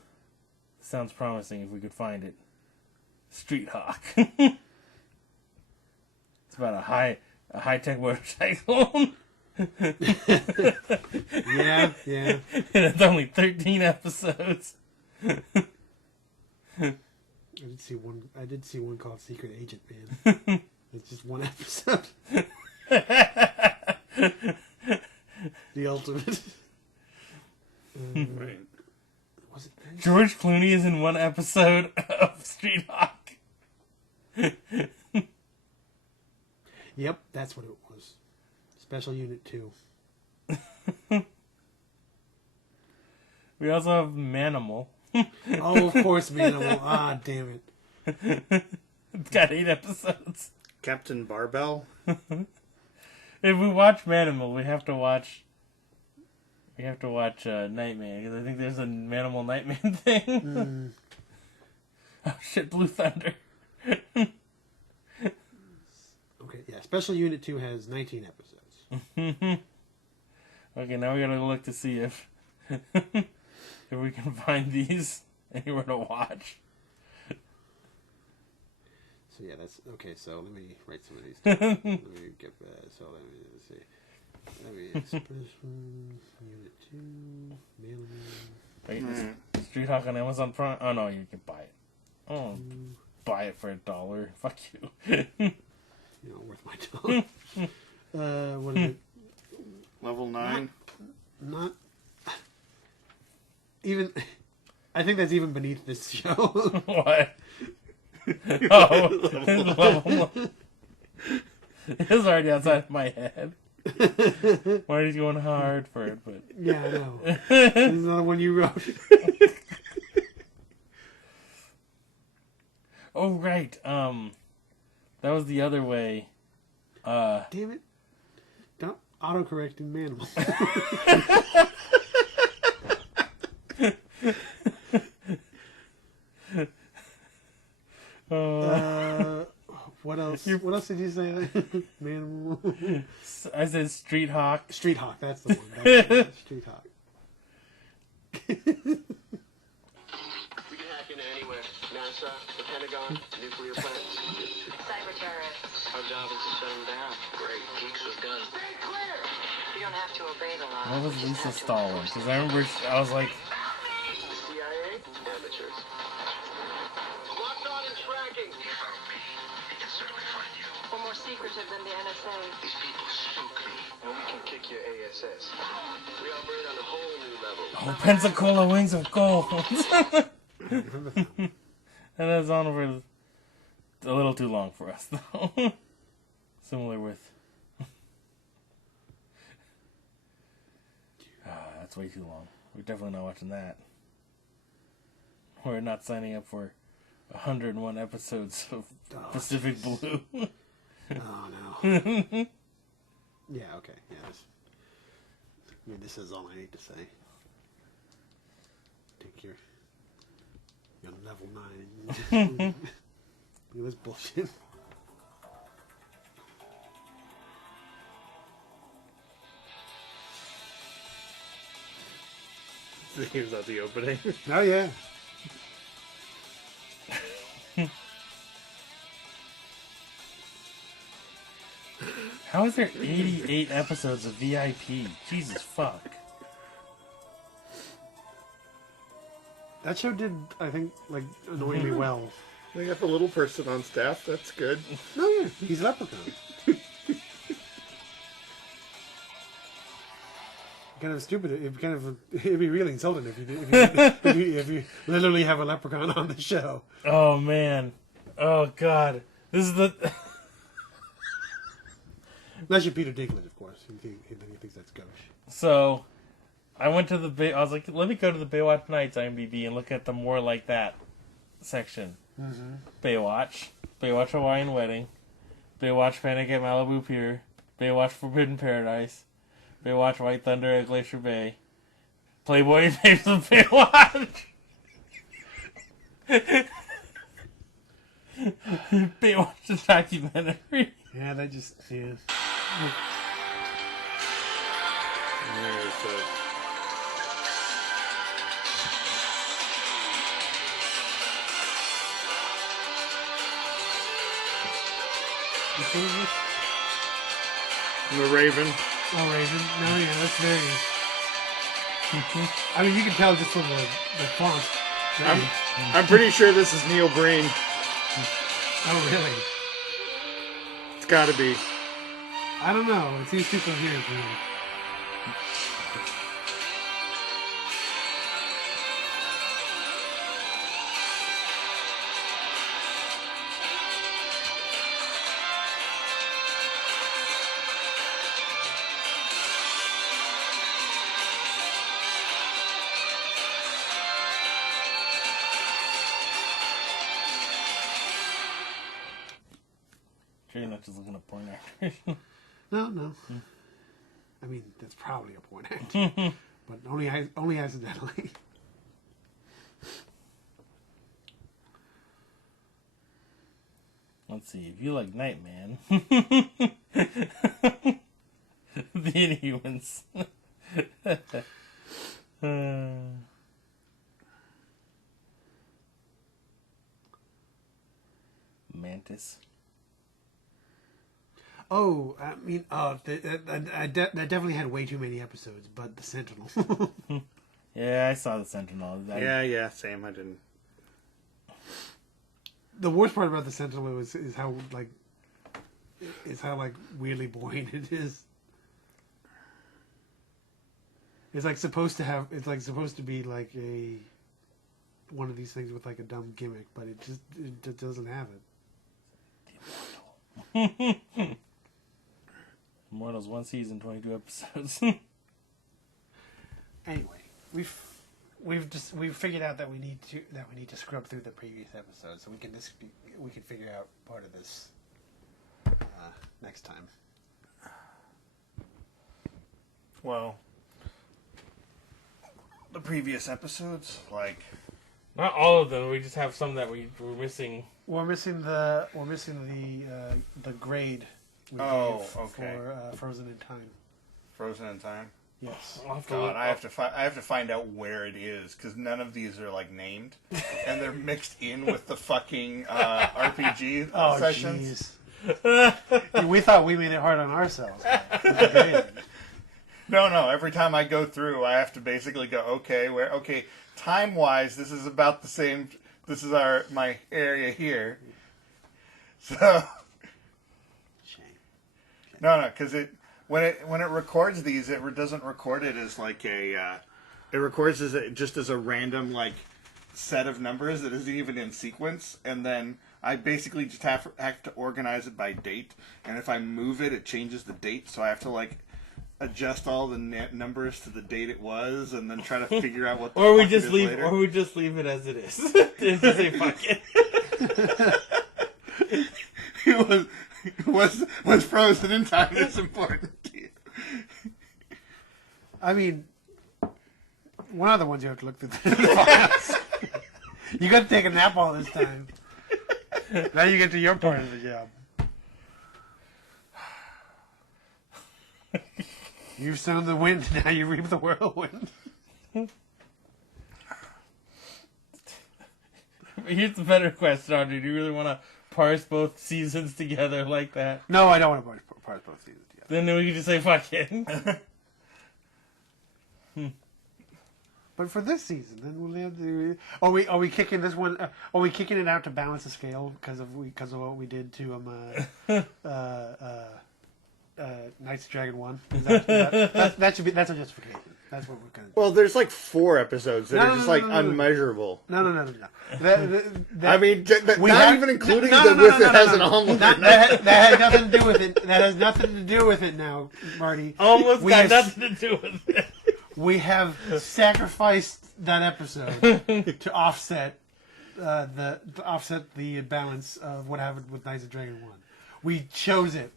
sounds promising if we could find it. Street Hawk. It's about a high-tech motorcycle. Yeah. And it's only 13 episodes. I did see one called Secret Agent, man. It's just one episode. The ultimate. Right. Was it this? George Clooney is in one episode of Street Hawk. Yep, that's what it was. Special Unit 2. We also have Manimal. Oh, of course, Manimal. Ah, damn it. It's got 8 episodes. Captain Barbell. If we watch Manimal, we have to watch Nightman, because I think there's a Manimal Nightman thing. Oh shit, Blue Thunder. Okay, yeah, Special Unit 2 has 19 episodes. Okay, now we gotta look to see if if we can find these anywhere to watch. So yeah, that's okay. So let me write some of these down. Let me get so let me see. Let me Special Unit 2, Manimal. Wait, is Street Hawk on Amazon Prime? Oh no, you can buy it. Oh, buy it for $1. Fuck you. You know, worth my time. What is it? Level 9. Not even. I think that's even beneath this show. What? Oh, level 1. It was already outside of my head. Marty's going hard for it, but Yeah, I know. This is another one you wrote. oh right, that was the other way. Damn it! Don't autocorrect in Manimal. What else? What else did you say? Manimal. I said Street Hawk. Street Hawk. That's the one. That's Street Hawk. We can hack into anywhere. NASA, the Pentagon, nuclear plants. Cyber terrorists. Our job is to shut them down. Great. Geeks with guns. Stay clear! You don't have to obey the law. What was You just Lisa have to Stalin? enforce Because it. I remember I was like, The CIA? Amateurs. thought in tracking. If you found me, we can certainly find you. We're more secretive than the NSA. These people spook me. And we can kick your ASS. We operate on a whole new level. Oh, Pensacola wings of gold. And that's on for a little too long for us, though. Similar with... that's way too long. We're definitely not watching that. We're not signing up for 101 episodes of Pacific Blue. Oh, no. Yeah, okay. Yeah, I mean, this is all I need to say. Take your level 9. Look at this bullshit. Here's not the opening. Oh, yeah. How is there 88 episodes of VIP? Jesus fuck. That show did, I think, like, annoyingly well. They got the little person on staff. That's good. No, yeah, he's Leprechaun. Kind of stupid. It'd be really insulting if you literally have a Leprechaun on the show. Oh man. Oh god. This is the. Unless you're Peter Dinklage, of course. He thinks that's gauche. So, I went to I was like, let me go to the Baywatch Nights IMDb and look at the more like that section. Mm-hmm. Baywatch Hawaiian Wedding, Baywatch Panic at Malibu Pier, Baywatch Forbidden Paradise, Baywatch White Thunder at Glacier Bay, Playboy and Babes of Baywatch, Baywatch the documentary. Yeah, they just There's the Raven. Oh, Raven. No, yeah, that's very. I mean, you can tell just from the font. I'm pretty sure this is Neil Breen. Oh, really? It's got to be. I don't know. It seems too coherent for me. Sure you're not just looking at porn actors. No. I mean, that's probably a porn actor, but only accidentally. Let's see, if you like Nightman. The Inhumans. Mantis. Oh, I mean, that definitely had way too many episodes, but the Sentinel. Yeah, I saw the Sentinel. Yeah, same. I didn't. The worst part about the Sentinel is how weirdly boring it is. It's like supposed to be like a one of these things with like a dumb gimmick, but it just doesn't have it. Immortals, 1 season, 22 episodes. Anyway, we've figured out that we need to scrub through the previous episodes so we can figure out part of this next time. Well, the previous episodes, like Not all of them. We just have some that we're missing. We're missing the grade. We gave for Frozen in Time. Frozen in Time. Yes. God, I have to find out where it is because none of these are like named, and they're mixed in with the fucking RPG sessions. We thought we made it hard on ourselves. No. Every time I go through, I have to basically go, okay, time wise, this is about the same This is my area here. So Shame. no, because when it records these, it doesn't record it as like it records just as a random like set of numbers that isn't even in sequence, and then I basically just have to organize it by date, and if I move it, it changes the date, so I have to like adjust all the numbers to the date it was, and then try to figure out what. Or we just leave it as it is. Just say fuck it. It was frozen in time. It's important to you. I mean, one of the ones you have to look through the files. You got to take a nap all this time. Now you get to your part of the job. You've sown the wind, now you reap the whirlwind. Here's the better question, Audrey. Do you really want to parse both seasons together like that? No, I don't want to parse both seasons together. Then we can just say fuck it. But for this season, then we'll have to. Are we kicking this one? Are we kicking it out to balance the scale because of what we did to Knights of Dragon 1? That's a justification. That's what we're gonna do. Well, there's like 4 episodes that are just unmeasurable. No. I mean, not even including it has an online. That has nothing to do with it. That has nothing to do with it now, Marty. Almost got nothing to do with it. We have sacrificed that episode to offset the balance of what happened with Knights of Dragon 1. We chose it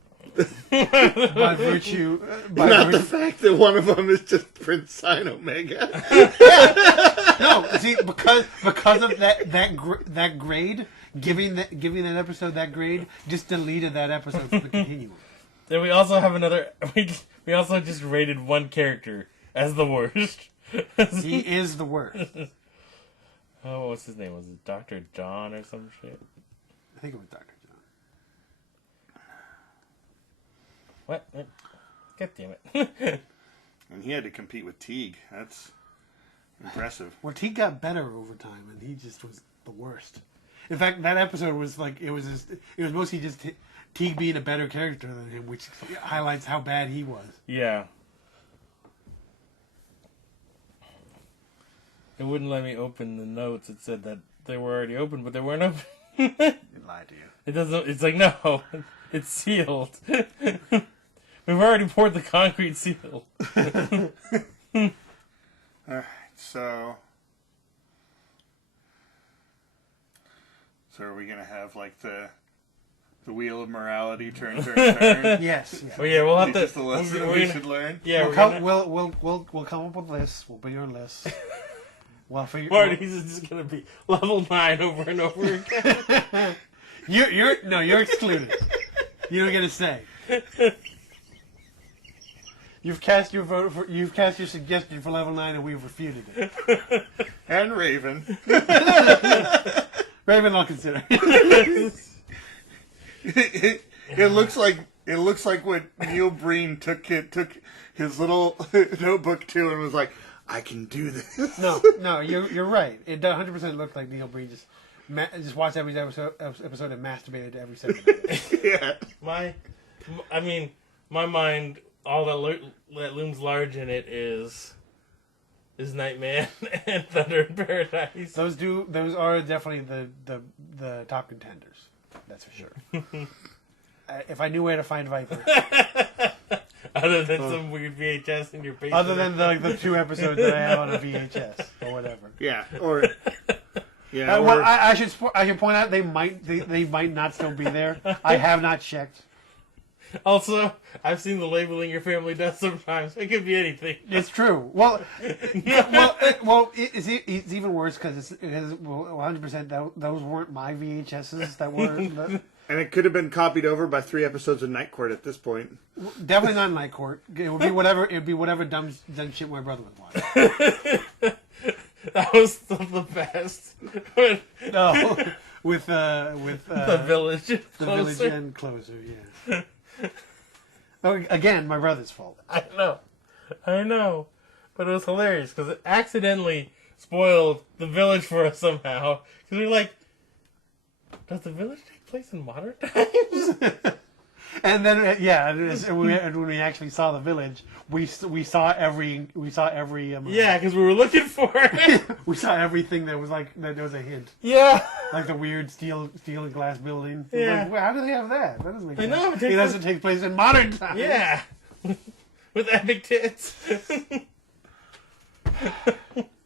by virtue. The fact that one of them is just Prince Sign Omega. No, see, because of that grade, giving that episode that grade, just deleted that episode from the continuum. Then we also have another. We also just rated one character as the worst. He is the worst. Oh, what's his name? Was it Dr. John or some shit? I think it was Dr. John. What? God damn it. And he had to compete with Teague. That's impressive. Well, Teague got better over time, and he just was the worst. In fact, that episode was like it was mostly just Teague being a better character than him, which highlights how bad he was. Yeah. It wouldn't let me open the notes. It said that they were already open, but they weren't open. It lied to you. It doesn't. It's like, no, it's sealed. We've already poured the concrete seal. Alright, so are we gonna have like the wheel of morality turn? Yes. Well, yeah, we'll have to. Just the lesson we should learn. Yeah, we'll come up with lists. We'll be your list. Well, Marty's just gonna be level 9 over and over again. You're excluded. You don't get a say. You've cast your suggestion for level 9, and we've refuted it. And Raven. Raven, I'll consider. It looks like what Neil Breen took his little notebook to and was like, I can do this. No, you're right. It 100% looked like Neil Breen just watched every episode and masturbated to every second. Yeah. My mind, all that looms large in it is Nightman and Thunder in Paradise. Those are definitely the top contenders. That's for sure. If I knew where to find Viper. Other than some weird VHS in your basement. Other than the 2 episodes that I have on a VHS or whatever. Yeah. Well, I should point out they might not still be there. I have not checked. Also, I've seen the labeling your family does sometimes. It could be anything. It's true. Well, it's even worse because it is 100%. Those weren't my VHSs. That were. And it could have been copied over by 3 episodes of Night Court at this point. Definitely not Night Court. It would be whatever. It'd be whatever dumb shit my brother would watch. That was the best. No, with the Village, the Village and Closer. Yeah. Oh, again, my brother's fault. I know, but it was hilarious because accidentally spoiled the village for us somehow. Because we were like, does the village take place in modern times? And then when we actually saw the village, we saw every Yeah, because we were looking for it. we saw everything that was like that there was a hint, Yeah. like the weird steel and glass building. Yeah. Like, well, how do they have that? That doesn't make sense. know, It doesn't take place in modern times. Yeah. With epic tits.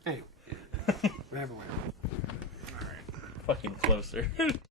Anyway, everywhere. Fucking closer.